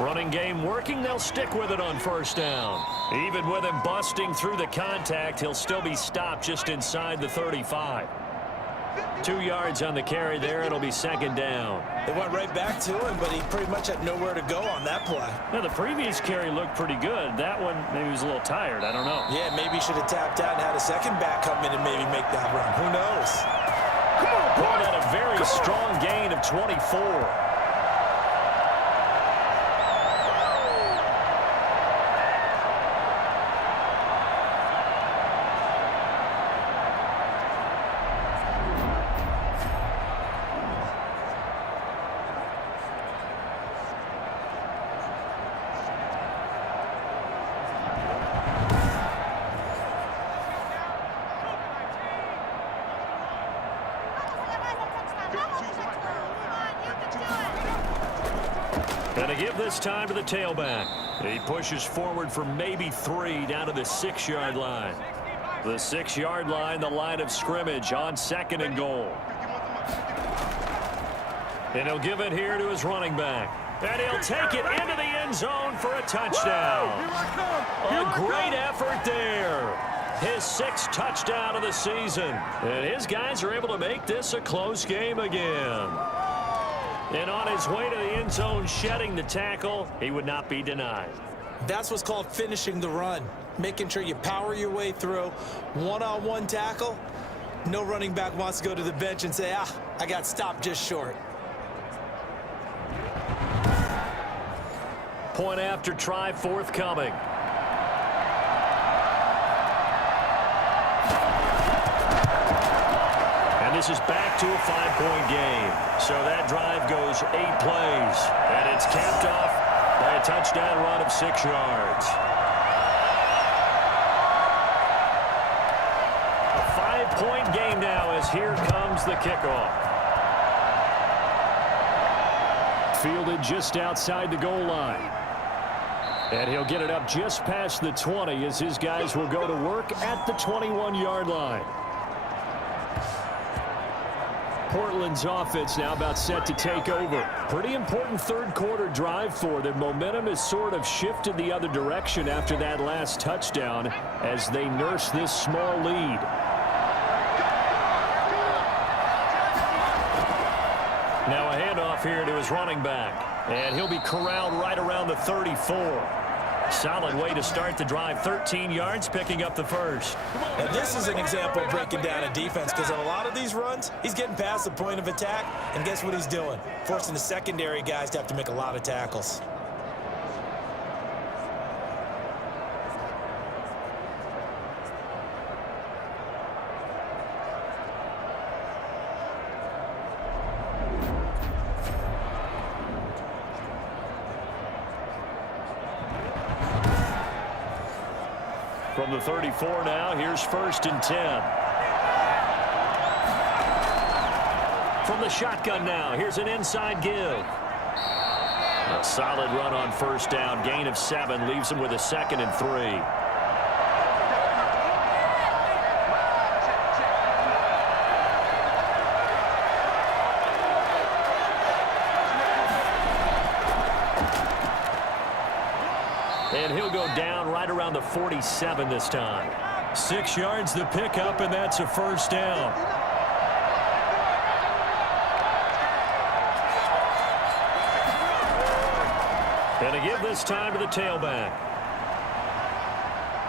Running game working, they'll stick with it on first down. Even with him busting through the contact, he'll still be stopped just inside the 35. 2 yards on the carry there. It'll be second down. They went right back to him, but he pretty much had nowhere to go on that play. Now, the previous carry looked pretty good. That one, maybe he was a little tired. I don't know. Yeah, maybe he should have tapped out and had a second back come in and maybe make that run. Who knows? Brought out a very strong gain of 24. And to give this time to the tailback. He pushes forward for maybe 3 down to the 6-yard line. The 6-yard line, the line of scrimmage on 2nd and goal. And he'll give it here to his running back. And he'll take it into the end zone for a touchdown. A great effort there. His 6th touchdown of the season. And his guys are able to make this a close game again. And on his way to the end zone, shedding the tackle, he would not be denied. That's what's called finishing the run. Making sure you power your way through. One-on-one tackle. No running back wants to go to the bench and say, I got stopped just short. Point after try forthcoming. And this is back to a 5-point game. So that drive goes 8 plays. And it's capped off by a touchdown run of 6 yards. A 5-point game now as here comes the kickoff. Fielded just outside the goal line. And he'll get it up just past the 20 as his guys will go to work at the 21-yard line. Portland's offense now about set to take over. Pretty important third-quarter drive for them. Momentum has sort of shifted the other direction after that last touchdown as they nurse this small lead. Now a handoff here to his running back. And he'll be corralled right around the 34. Solid way to start the drive. 13 yards, picking up the first. Now this is an example of breaking down a defense because on a lot of these runs, he's getting past the point of attack, and guess what he's doing? Forcing the secondary guys to have to make a lot of tackles. From the 34 now, here's 1st and 10. From the shotgun now, here's an inside give. A solid run on 1st down. Gain of 7 leaves him with a 2nd and 3. And he'll go down right around the 47 this time. 6 yards the pickup, and that's a 1st down. And a give this time to the tailback.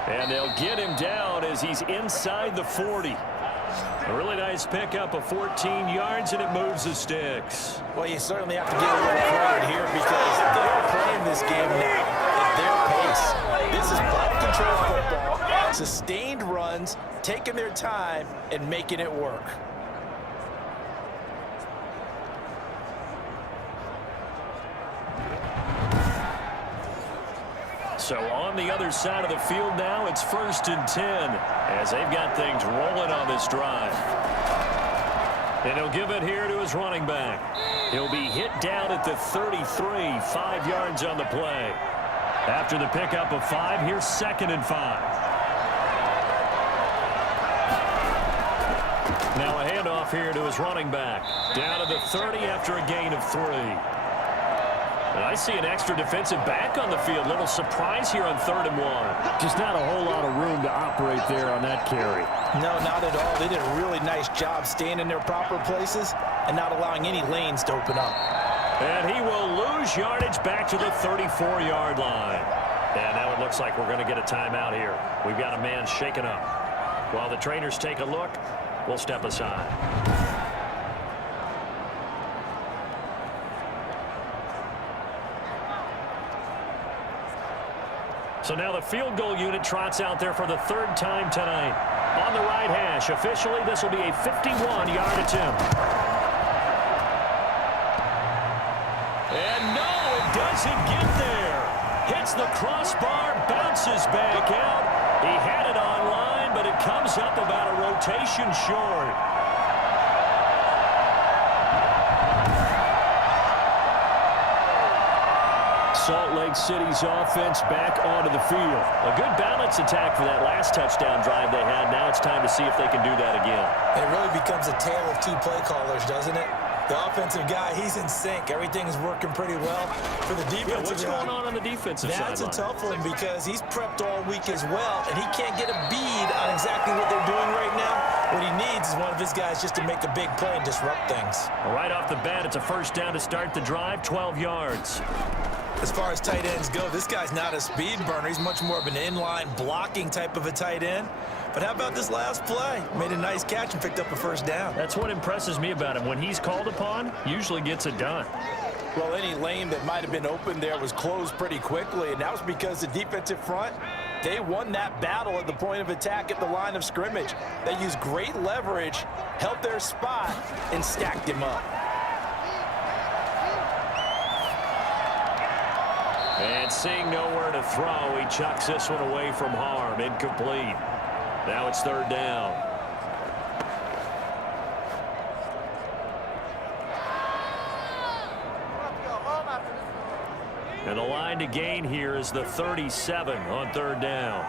And they'll get him down as he's inside the 40. A really nice pickup of 14 yards, and it moves the sticks. Well, you certainly have to give a little credit here because they're playing this game now at their pace. This is ball control football, sustained runs, taking their time, and making it work. So on the other side of the field now, it's 1st and 10 as they've got things rolling on this drive. And he'll give it here to his running back. He'll be hit down at the 33, 5 yards on the play. After the pickup of 5, here's 2nd and 5. Now a handoff here to his running back. Down to the 30 after a gain of 3. And I see an extra defensive back on the field. Little surprise here on 3rd and 1. Just not a whole lot of room to operate there on that carry. No, not at all. They did a really nice job staying in their proper places and not allowing any lanes to open up. And he will lose yardage back to the 34-yard line. And now it looks like we're going to get a timeout here. We've got a man shaken up. While the trainers take a look, we'll step aside. So now the field goal unit trots out there for the 3rd time tonight. On the right hash, officially, this will be a 51-yard attempt. And no, it doesn't get there. Hits the crossbar, bounces back out. He had it on line, but it comes up about a rotation short. Salt Lake City's offense back onto the field. A good balance attack for that last touchdown drive they had. Now it's time to see if they can do that again. It really becomes a tale of 2 play callers, doesn't it? The offensive guy, he's in sync. Everything's working pretty well. For the defensive what's going on the defensive side? That's a tough one because he's prepped all week as well, and he can't get a bead on exactly what they're doing right now. What he needs is one of his guys just to make a big play and disrupt things. Right off the bat, it's a 1st down to start the drive, 12 yards. As far as tight ends go, this guy's not a speed burner. He's much more of an inline blocking type of a tight end. But how about this last play? Made a nice catch and picked up a 1st down. That's what impresses me about him. When he's called upon, usually gets it done. Well, any lane that might have been open there was closed pretty quickly, and that was because the defensive front, they won that battle at the point of attack at the line of scrimmage. They used great leverage, held their spot, and stacked him up. And seeing nowhere to throw, he chucks this one away from harm. Incomplete. Now it's 3rd down. And the line to gain here is the 37 on 3rd down.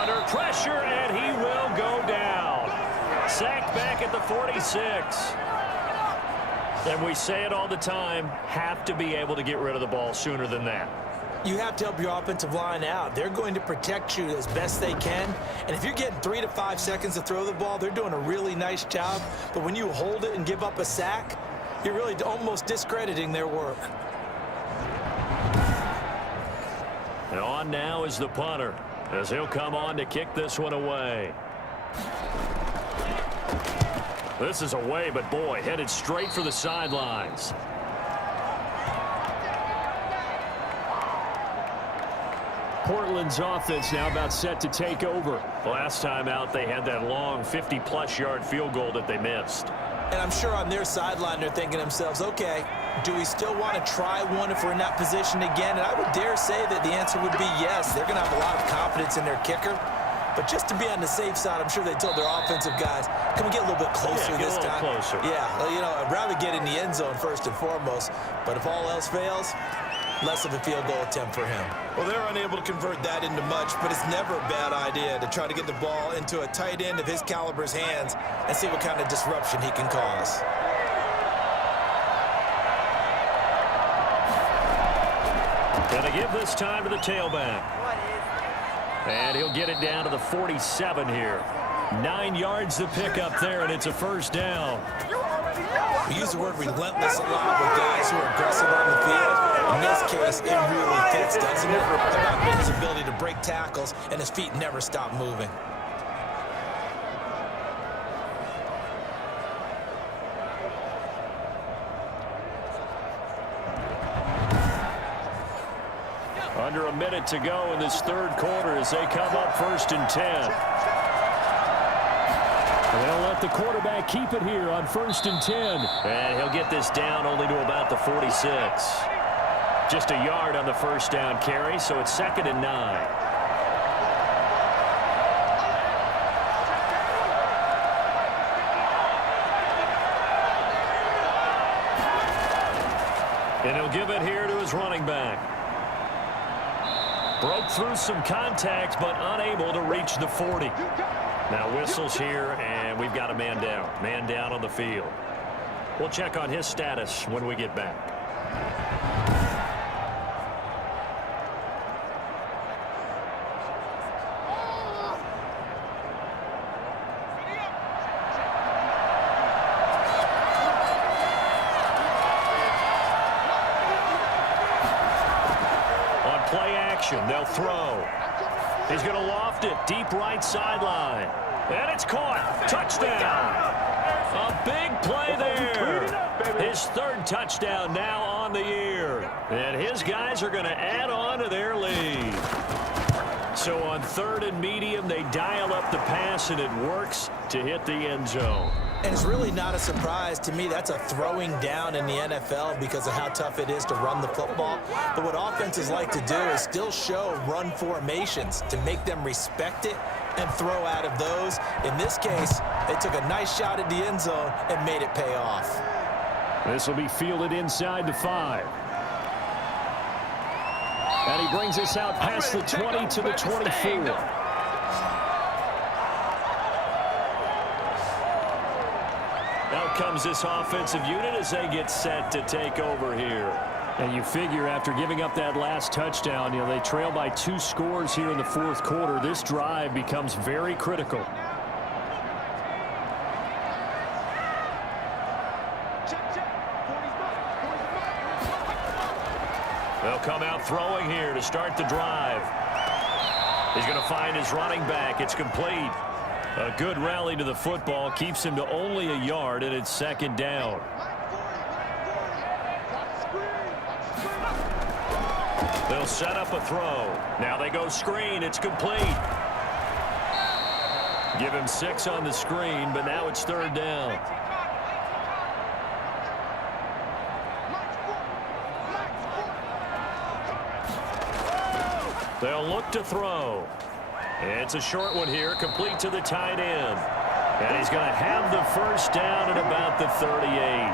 Under pressure, and he will go down. Sacked back at the 46. And we say it all the time, have to be able to get rid of the ball sooner than that. You have to help your offensive line out. They're going to protect you as best they can. And if you're getting 3 to 5 seconds to throw the ball, they're doing a really nice job. But when you hold it and give up a sack, you're really almost discrediting their work. And on now is the punter, as he'll come on to kick this one away. This is away, but boy, headed straight for the sidelines. Portland's offense now about set to take over. Last time out, they had that long 50-plus yard field goal that they missed. And I'm sure on their sideline they're thinking to themselves, okay, Do we still want to try one if we're in that position again? And I would dare say that the answer would be yes. They're going to have a lot of confidence in their kicker. But just to be on the safe side, I'm sure they told their offensive guys, can we get a little bit closer this time? Closer. Yeah, well, you know, I'd rather get in the end zone first and foremost. But if all else fails, less of a field goal attempt for him. Well, they're unable to convert that into much, but it's never a bad idea to try to get the ball into a tight end of his caliber's hands and see what kind of disruption he can cause. Going to give this time to the tailback. And he'll get it down to the 47 here. 9 yards to pick up there, and it's a first down. We use the word relentless a lot with guys who are aggressive on the field. In this case, it really fits, doesn't it? About his ability to break tackles, and his feet never stop moving. Under a minute to go in this third quarter as they come up 1st and 10. They'll let the quarterback keep it here on 1st and 10. And he'll get this down only to about the 46. Just a yard on the first down carry, so it's 2nd and 9. And he'll give it here to his running back. Broke through some contact, but unable to reach the 40. Now whistles here, and we've got a man down. Man down on the field. We'll check on his status when we get back. Play action. They'll throw. He's going to loft it. Deep right sideline. And it's caught. Touchdown. A big play there. His 3rd touchdown now on the year. And his guys are going to add on to their lead. So on 3rd and medium, they dial up the pass, and it works to hit the end zone. And it's really not a surprise to me. That's a throwing down in the NFL because of how tough it is to run the football. But what offenses like to do is still show run formations to make them respect it and throw out of those. In this case, they took a nice shot at the end zone and made it pay off. This will be fielded inside the 5. And he brings us out past the 20 to the 24. Out comes this offensive unit as they get set to take over here. And you figure after giving up that last touchdown, they trail by 2 scores here in the 4th quarter. This drive becomes very critical. They'll come out throwing here to start the drive. He's going to find his running back. It's complete. A good rally to the football keeps him to only a yard, and it's 2nd down. They'll set up a throw. Now they go screen. It's complete. Give him 6 on the screen, but now it's 3rd down. They'll look to throw. It's a short one here, complete to the tight end. And he's going to have the first down at about the 38.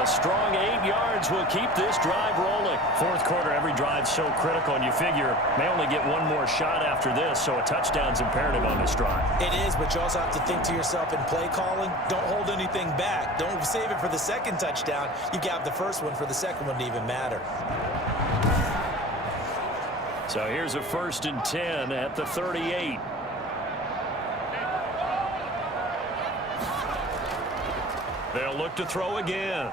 A strong 8 yards will keep this drive rolling. 4th quarter, every drive's so critical, and you figure may only get one more shot after this, so a touchdown's imperative on this drive. It is, but you also have to think to yourself in play calling, don't hold anything back. Don't save it for the 2nd touchdown. You got the first one for the 2nd one to even matter. So here's a 1st and 10 at the 38. They'll look to throw again.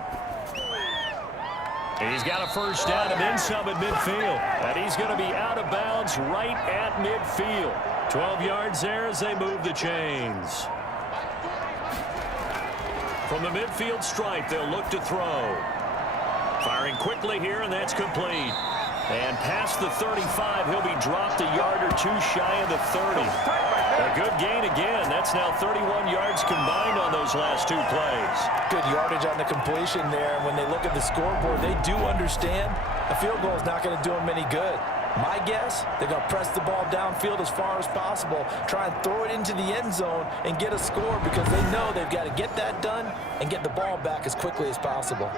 He's got a first down and then some at midfield. And he's going to be out of bounds right at midfield. 12 yards there as they move the chains. From the midfield stripe, they'll look to throw. Firing quickly here, and that's complete. And past the 35, he'll be dropped a yard or 2 shy of the 30. A good gain again. That's now 31 yards combined on those last 2 plays. Good yardage on the completion there. And when they look at the scoreboard, they do understand a field goal is not going to do them any good. My guess, they're going to press the ball downfield as far as possible, try and throw it into the end zone and get a score because they know they've got to get that done and get the ball back as quickly as possible.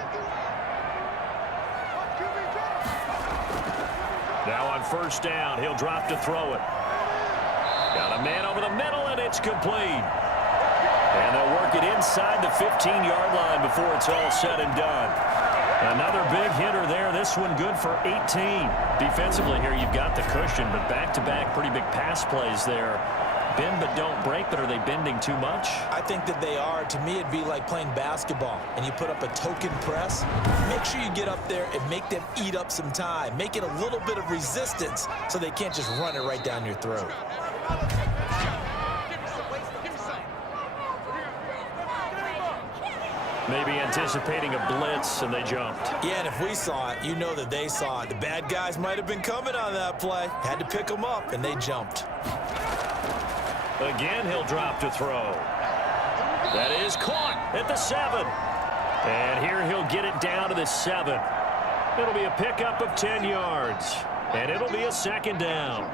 Now on first down, he'll drop to throw it. Got a man over the middle, and it's complete. And they'll work it inside the 15-yard line before it's all said and done. Another big hitter there. This one good for 18. Defensively here, you've got the cushion, but back-to-back pretty big pass plays there. Bend but don't break, but are they bending too much? I think that they are. To me, it'd be like playing basketball, and you put up a token press. Make sure you get up there and make them eat up some time. Make it a little bit of resistance so they can't just run it right down your throat. Maybe anticipating a blitz, and they jumped. Yeah, and if we saw it, you know that they saw it. The bad guys might have been coming on that play. Had to pick them up, and they jumped. Again, he'll drop to throw. That is caught at the 7. And here he'll get it down to the 7. It'll be a pickup of 10 yards. And it'll be a second down.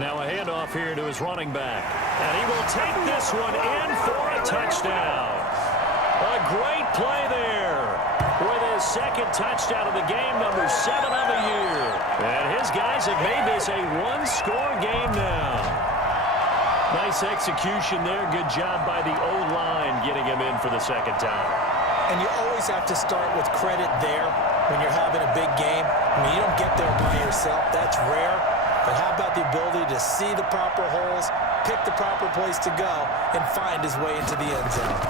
Now a handoff here to his running back. And he will take this one in for a touchdown. A great play there with his second touchdown of the game, number 7 on the year. And his guys have made this a one-score game now. Nice execution there. Good job by the O-line getting him in for the second time. And you always have to start with credit there when you're having a big game. I mean, you don't get there by yourself. That's rare. But how about the ability to see the proper holes, pick the proper place to go, and find his way into the end zone?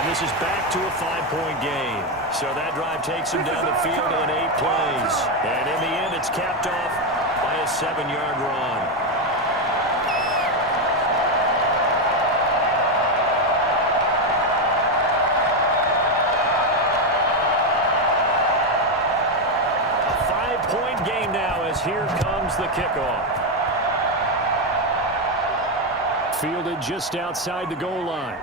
And this is back to a 5-point game. So that drive takes him down the field in 8 plays. And in the end, it's capped off by a 7-yard run. Here comes the kickoff. Fielded just outside the goal line.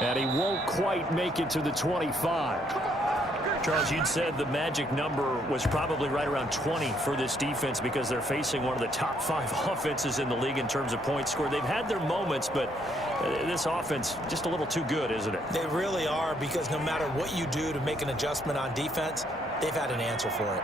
And he won't quite make it to the 25. Charles, you'd said the magic number was probably right around 20 for this defense because they're facing one of the top 5 offenses in the league in terms of points scored. They've had their moments, but this offense just a little too good, isn't it? They really are, because no matter what you do to make an adjustment on defense, they've had an answer for it.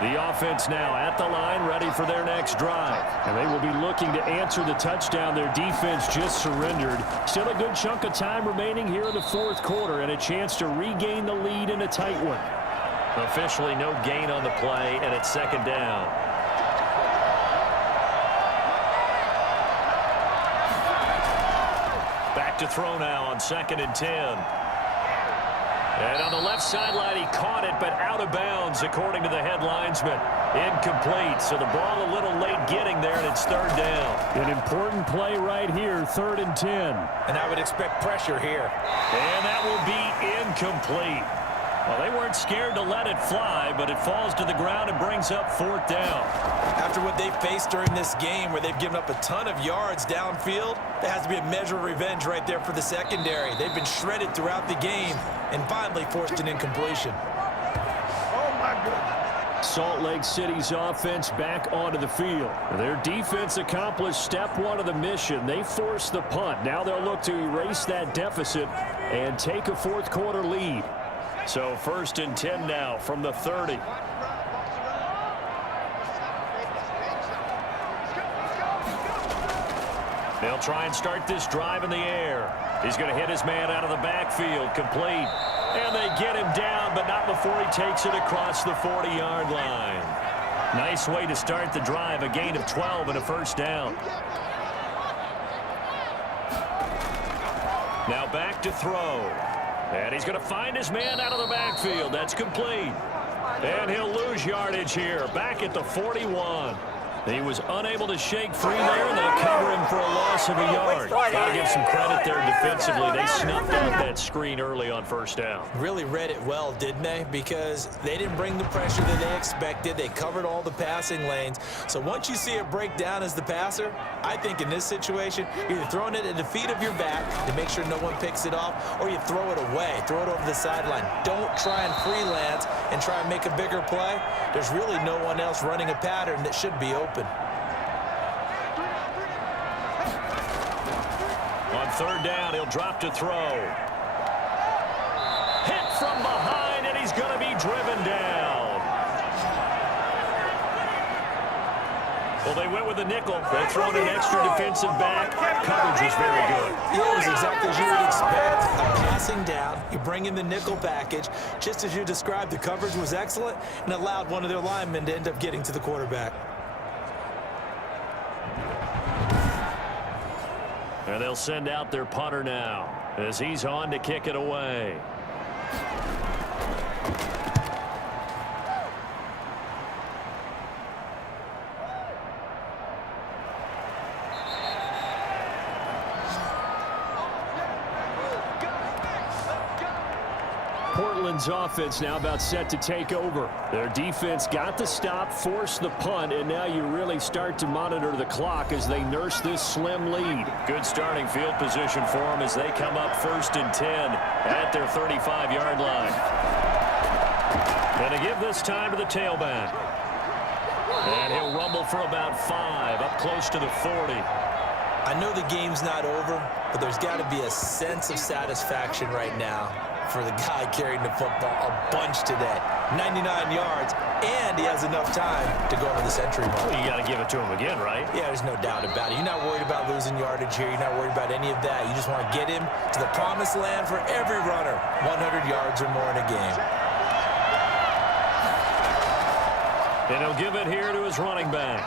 The offense now at the line, ready for their next drive. And they will be looking to answer the touchdown their defense just surrendered. Still a good chunk of time remaining here in the 4th quarter and a chance to regain the lead in a tight one. Officially no gain on the play, and it's second down. Back to throw now on 2nd and 10. And on the left sideline, he caught it, but out of bounds, according to the head linesman. Incomplete, so the ball a little late getting there, and it's 3rd down. An important play right here, 3rd and 10. And I would expect pressure here. And that will be incomplete. Well, they weren't scared to let it fly, but it falls to the ground and brings up 4th down. After what they've faced during this game, where they've given up a ton of yards downfield, there has to be a measure of revenge right there for the secondary. They've been shredded throughout the game and finally forced an incompletion. Oh, my goodness. Salt Lake City's offense back onto the field. Their defense accomplished step 1 of the mission. They forced the punt. Now they'll look to erase that deficit and take a 4th quarter lead. So 1st and 10 now from the 30. They'll try and start this drive in the air. He's going to hit his man out of the backfield, complete. And they get him down, but not before he takes it across the 40-yard line. Nice way to start the drive, a gain of 12 and a 1st down. Now back to throw. And he's going to find his man out of the backfield. That's complete. And he'll lose yardage here, back at the 41. He was unable to shake free there, and they'll cover him for a loss of a yard. Got to give some credit there defensively. They snuffed out that screen early on first down. Really read it well, didn't they? Because they didn't bring the pressure that they expected. They covered all the passing lanes. So once you see it break down as the passer, I think in this situation, you're throwing it at the feet of your back to make sure no one picks it off, or you throw it away, throw it over the sideline. Don't try and freelance and try and make a bigger play. There's really no one else running a pattern that should be open. On third down, he'll drop to throw. Hit from behind, and he's going to be driven down. Well, they went with a nickel. They thrown an extra defensive back. Coverage was very good. Yeah, it was exactly as you would expect. A passing down, you bring in the nickel package. Just as you described, the coverage was excellent and allowed one of their linemen to end up getting to the quarterback. And they'll send out their punter now as he's on to kick it away. Portland's offense now about set to take over. Their defense got the stop, forced the punt, and now you really start to monitor the clock as they nurse this slim lead. Good starting field position for them as they come up 1st and 10 at their 35-yard line. Going to give this time to the tailback. And he'll rumble for about 5, up close to the 40. I know the game's not over, but there's got to be a sense of satisfaction right now for the guy carrying the football a bunch today. 99 yards, and he has enough time to go into the century mark. Well, you got to give it to him again, right? Yeah, there's no doubt about it. You're not worried about losing yardage here. You're not worried about any of that. You just want to get him to the promised land for every runner. 100 yards or more in a game. And he'll give it here to his running back.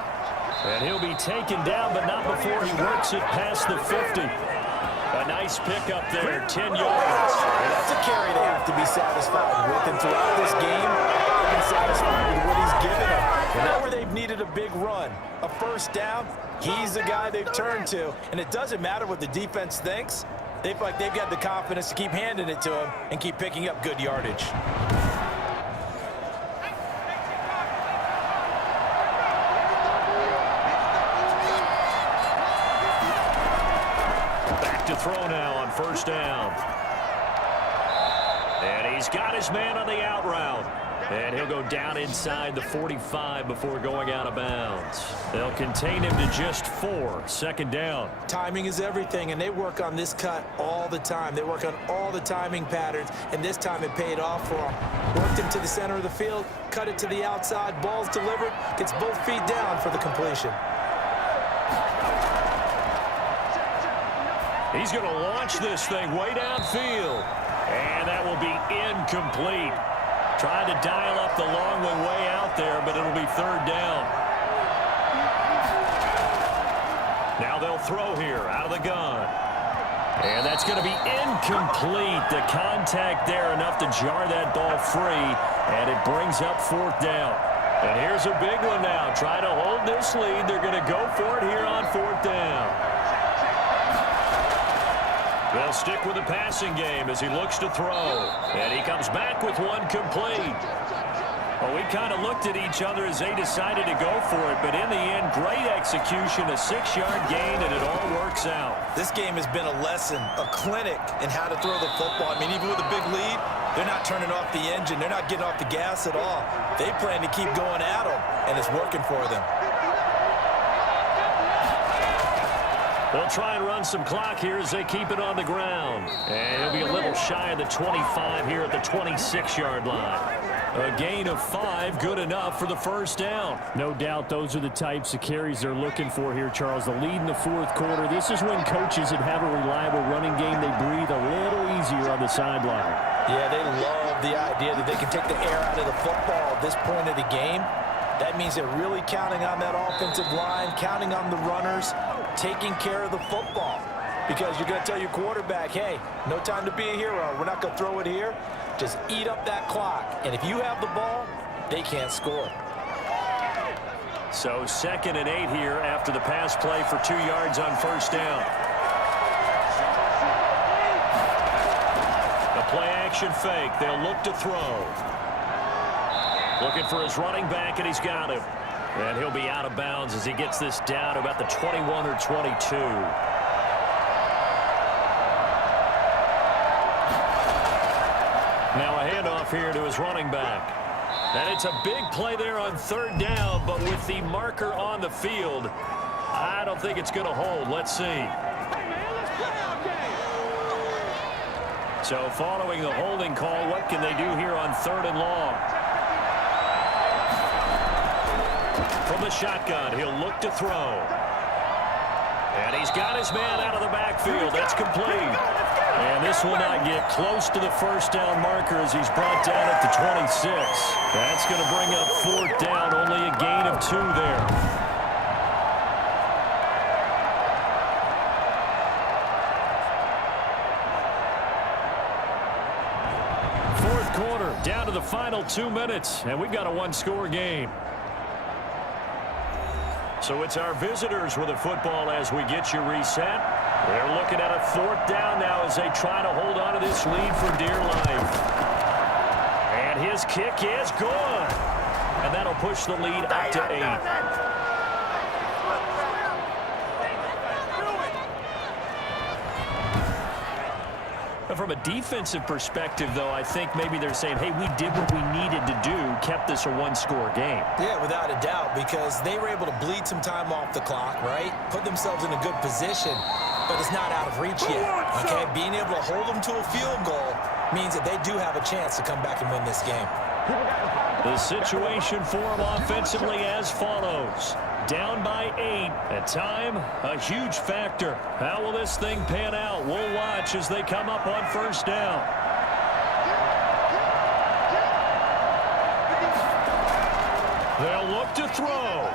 And he'll be taken down, but not before he works it past the 50. A nice pickup there, 10 yards. And that's a carry they have to be satisfied with. And throughout this game, they've been satisfied with what he's given them. Whenever they've needed a big run, a first down, he's the guy they've turned to. And it doesn't matter what the defense thinks. They feel like they've got the confidence to keep handing it to him and keep picking up good yardage. To throw now on first down. And he's got his man on the out route. And he'll go down inside the 45 before going out of bounds. They'll contain him to just 4. Second down. Timing is everything, and they work on this cut all the time. They work on all the timing patterns, and this time it paid off for them. Worked him to the center of the field, cut it to the outside, ball's delivered, gets both feet down for the completion. He's going to launch this thing way downfield. And that will be incomplete. Trying to dial up the long one way out there, but it'll be third down. Now they'll throw here out of the gun. And that's going to be incomplete. The contact there enough to jar that ball free. And it brings up fourth down. And here's a big one now. Try to hold this lead. They're going to go for it here on fourth down. They'll stick with the passing game as he looks to throw. And he comes back with one complete. Well, we kind of looked at each other as they decided to go for it. But in the end, great execution, a 6-yard gain, and it all works out. This game has been a lesson, a clinic in how to throw the football. I mean, even with a big lead, they're not turning off the engine. They're not getting off the gas at all. They plan to keep going at them, and it's working for them. They'll try and run some clock here as they keep it on the ground. And he'll be a little shy of the 25 here at the 26-yard line. A gain of 5, good enough for the first down. No doubt those are the types of carries they're looking for here, Charles. The lead in the fourth quarter. This is when coaches that have a reliable running game, they breathe a little easier on the sideline. Yeah, they love the idea that they can take the air out of the football at this point of the game. That means they're really counting on that offensive line, counting on the runners, taking care of the football. Because you're going to tell your quarterback, hey, no time to be a hero. We're not going to throw it here. Just eat up that clock. And if you have the ball, they can't score. So 2nd and 8 here after the pass play for 2 yards on first down. The play action fake. They'll look to throw. Looking for his running back, and he's got him. And he'll be out of bounds as he gets this down about the 21 or 22. Now a handoff here to his running back. And it's a big play there on 3rd down, but with the marker on the field, I don't think it's going to hold. Let's see. So following the holding call, what can they do here on 3rd and long? From the shotgun, he'll look to throw. And he's got his man out of the backfield. That's complete. And this will not get close to the first down marker as he's brought down at the 26. That's going to bring up 4th down, only a gain of 2 there. Fourth quarter, down to the final 2 minutes, and we've got a 1-score game. So it's our visitors with the football as we get you reset. They're looking at a 4th down now as they try to hold on to this lead for dear life. And his kick is good. And that'll push the lead up to 8. From a defensive perspective, though, I think maybe they're saying, hey, we did what we needed to do, kept this a 1-score game. Yeah, without a doubt, because they were able to bleed some time off the clock, right? Put themselves in a good position, but it's not out of reach yet, okay? Being able to hold them to a field goal means that they do have a chance to come back and win this game. The situation for them offensively as follows. Down by 8. At time, a huge factor. How will this thing pan out? We'll watch as they come up on first down. They'll look to throw.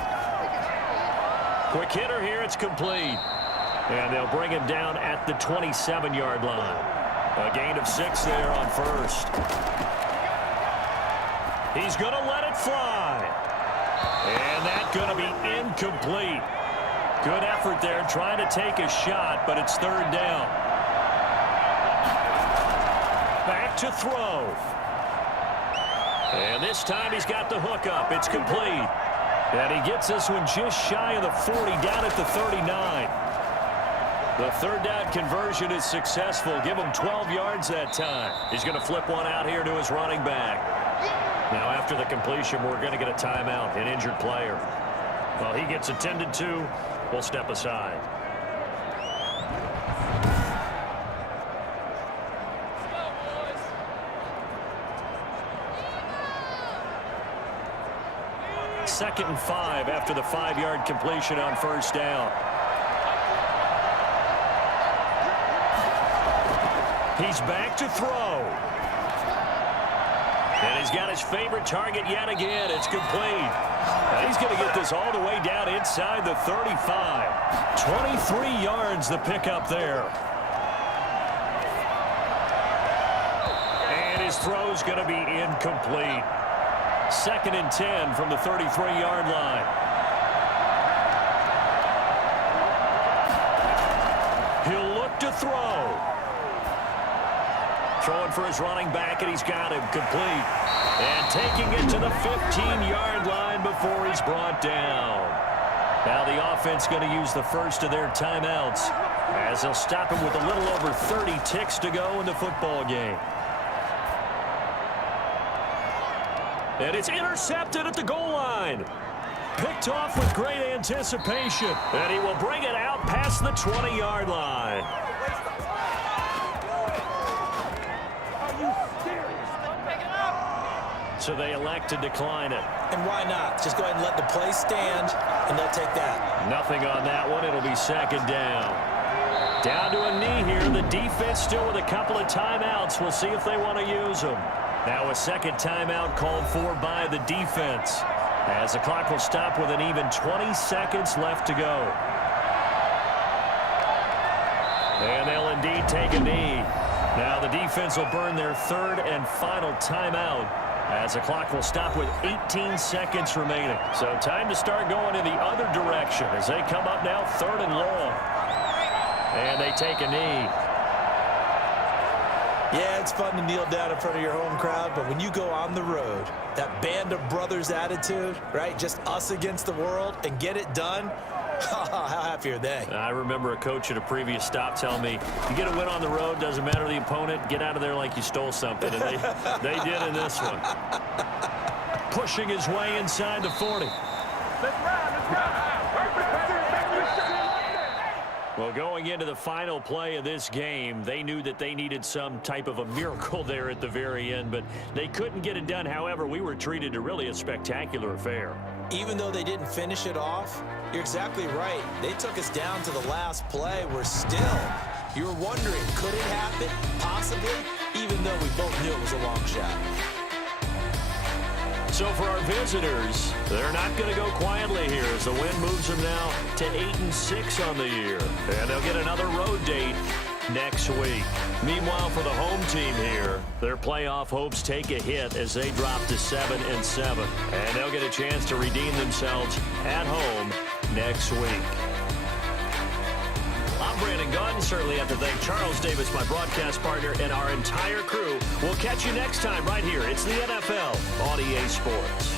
Quick hitter here. It's complete. And they'll bring him down at the 27-yard line. A gain of 6 there on first. He's going to let it fly. And that's going to be incomplete. Good effort there trying to take a shot, but it's 3rd down. Back to throw. And this time he's got the hook up. It's complete. And he gets this one just shy of the 40, down at the 39. The 3rd down conversion is successful. Give him 12 yards that time. He's going to flip one out here to his running back. Now, after the completion, we're going to get a timeout, an injured player. Well, he gets attended to. We'll step aside. Second and 5 after the 5-yard completion on first down. He's back to throw. And he's got his favorite target yet again. It's complete. And he's going to get this all the way down inside the 35. 23 yards the pickup there. And his throw's going to be incomplete. 2nd and 10 from the 33-yard line. He'll look to throw. Throwing for his running back, and he's got him complete. And taking it to the 15-yard line before he's brought down. Now the offense going to use the first of their timeouts as they'll stop him with a little over 30 ticks to go in the football game. And it's intercepted at the goal line. Picked off with great anticipation. And he will bring it out past the 20-yard line. So they elect to decline it. And why not? Just go ahead and let the play stand, and they'll take that. Nothing on that one. It'll be 2nd down. Down to a knee here. The defense still with a couple of timeouts. We'll see if they want to use them. Now a 2nd timeout called for by the defense, as the clock will stop with an even 20 seconds left to go. And they'll indeed take a knee. Now the defense will burn their 3rd and final timeout as the clock will stop with 18 seconds remaining. So time to start going in the other direction as they come up now 3rd and long. And they take a knee. Yeah, it's fun to kneel down in front of your home crowd, but when you go on the road, that band of brothers attitude, right, just us against the world, and get it done, how happy are they? I remember a coach at a previous stop telling me, you get a win on the road, doesn't matter the opponent, get out of there like you stole something. And they did in this one. Pushing his way inside the 40. Let's ride. Well, going into the final play of this game, they knew that they needed some type of a miracle there at the very end, but they couldn't get it done. However, we were treated to really a spectacular affair. Even though they didn't finish it off, you're exactly right. They took us down to the last play. We're still, you were wondering, could it happen? Possibly, even though we both knew it was a long shot. So for our visitors, they're not going to go quietly here as the win moves them now to 8-6 on the year. And they'll get another road date next week. Meanwhile, for the home team here, their playoff hopes take a hit as they drop to 7-7. And they'll get a chance to redeem themselves at home next week. I'm Brandon Gunn. Certainly have to thank Charles Davis, my broadcast partner, and our entire crew. We'll catch you next time right here. It's the NFL on EA Sports.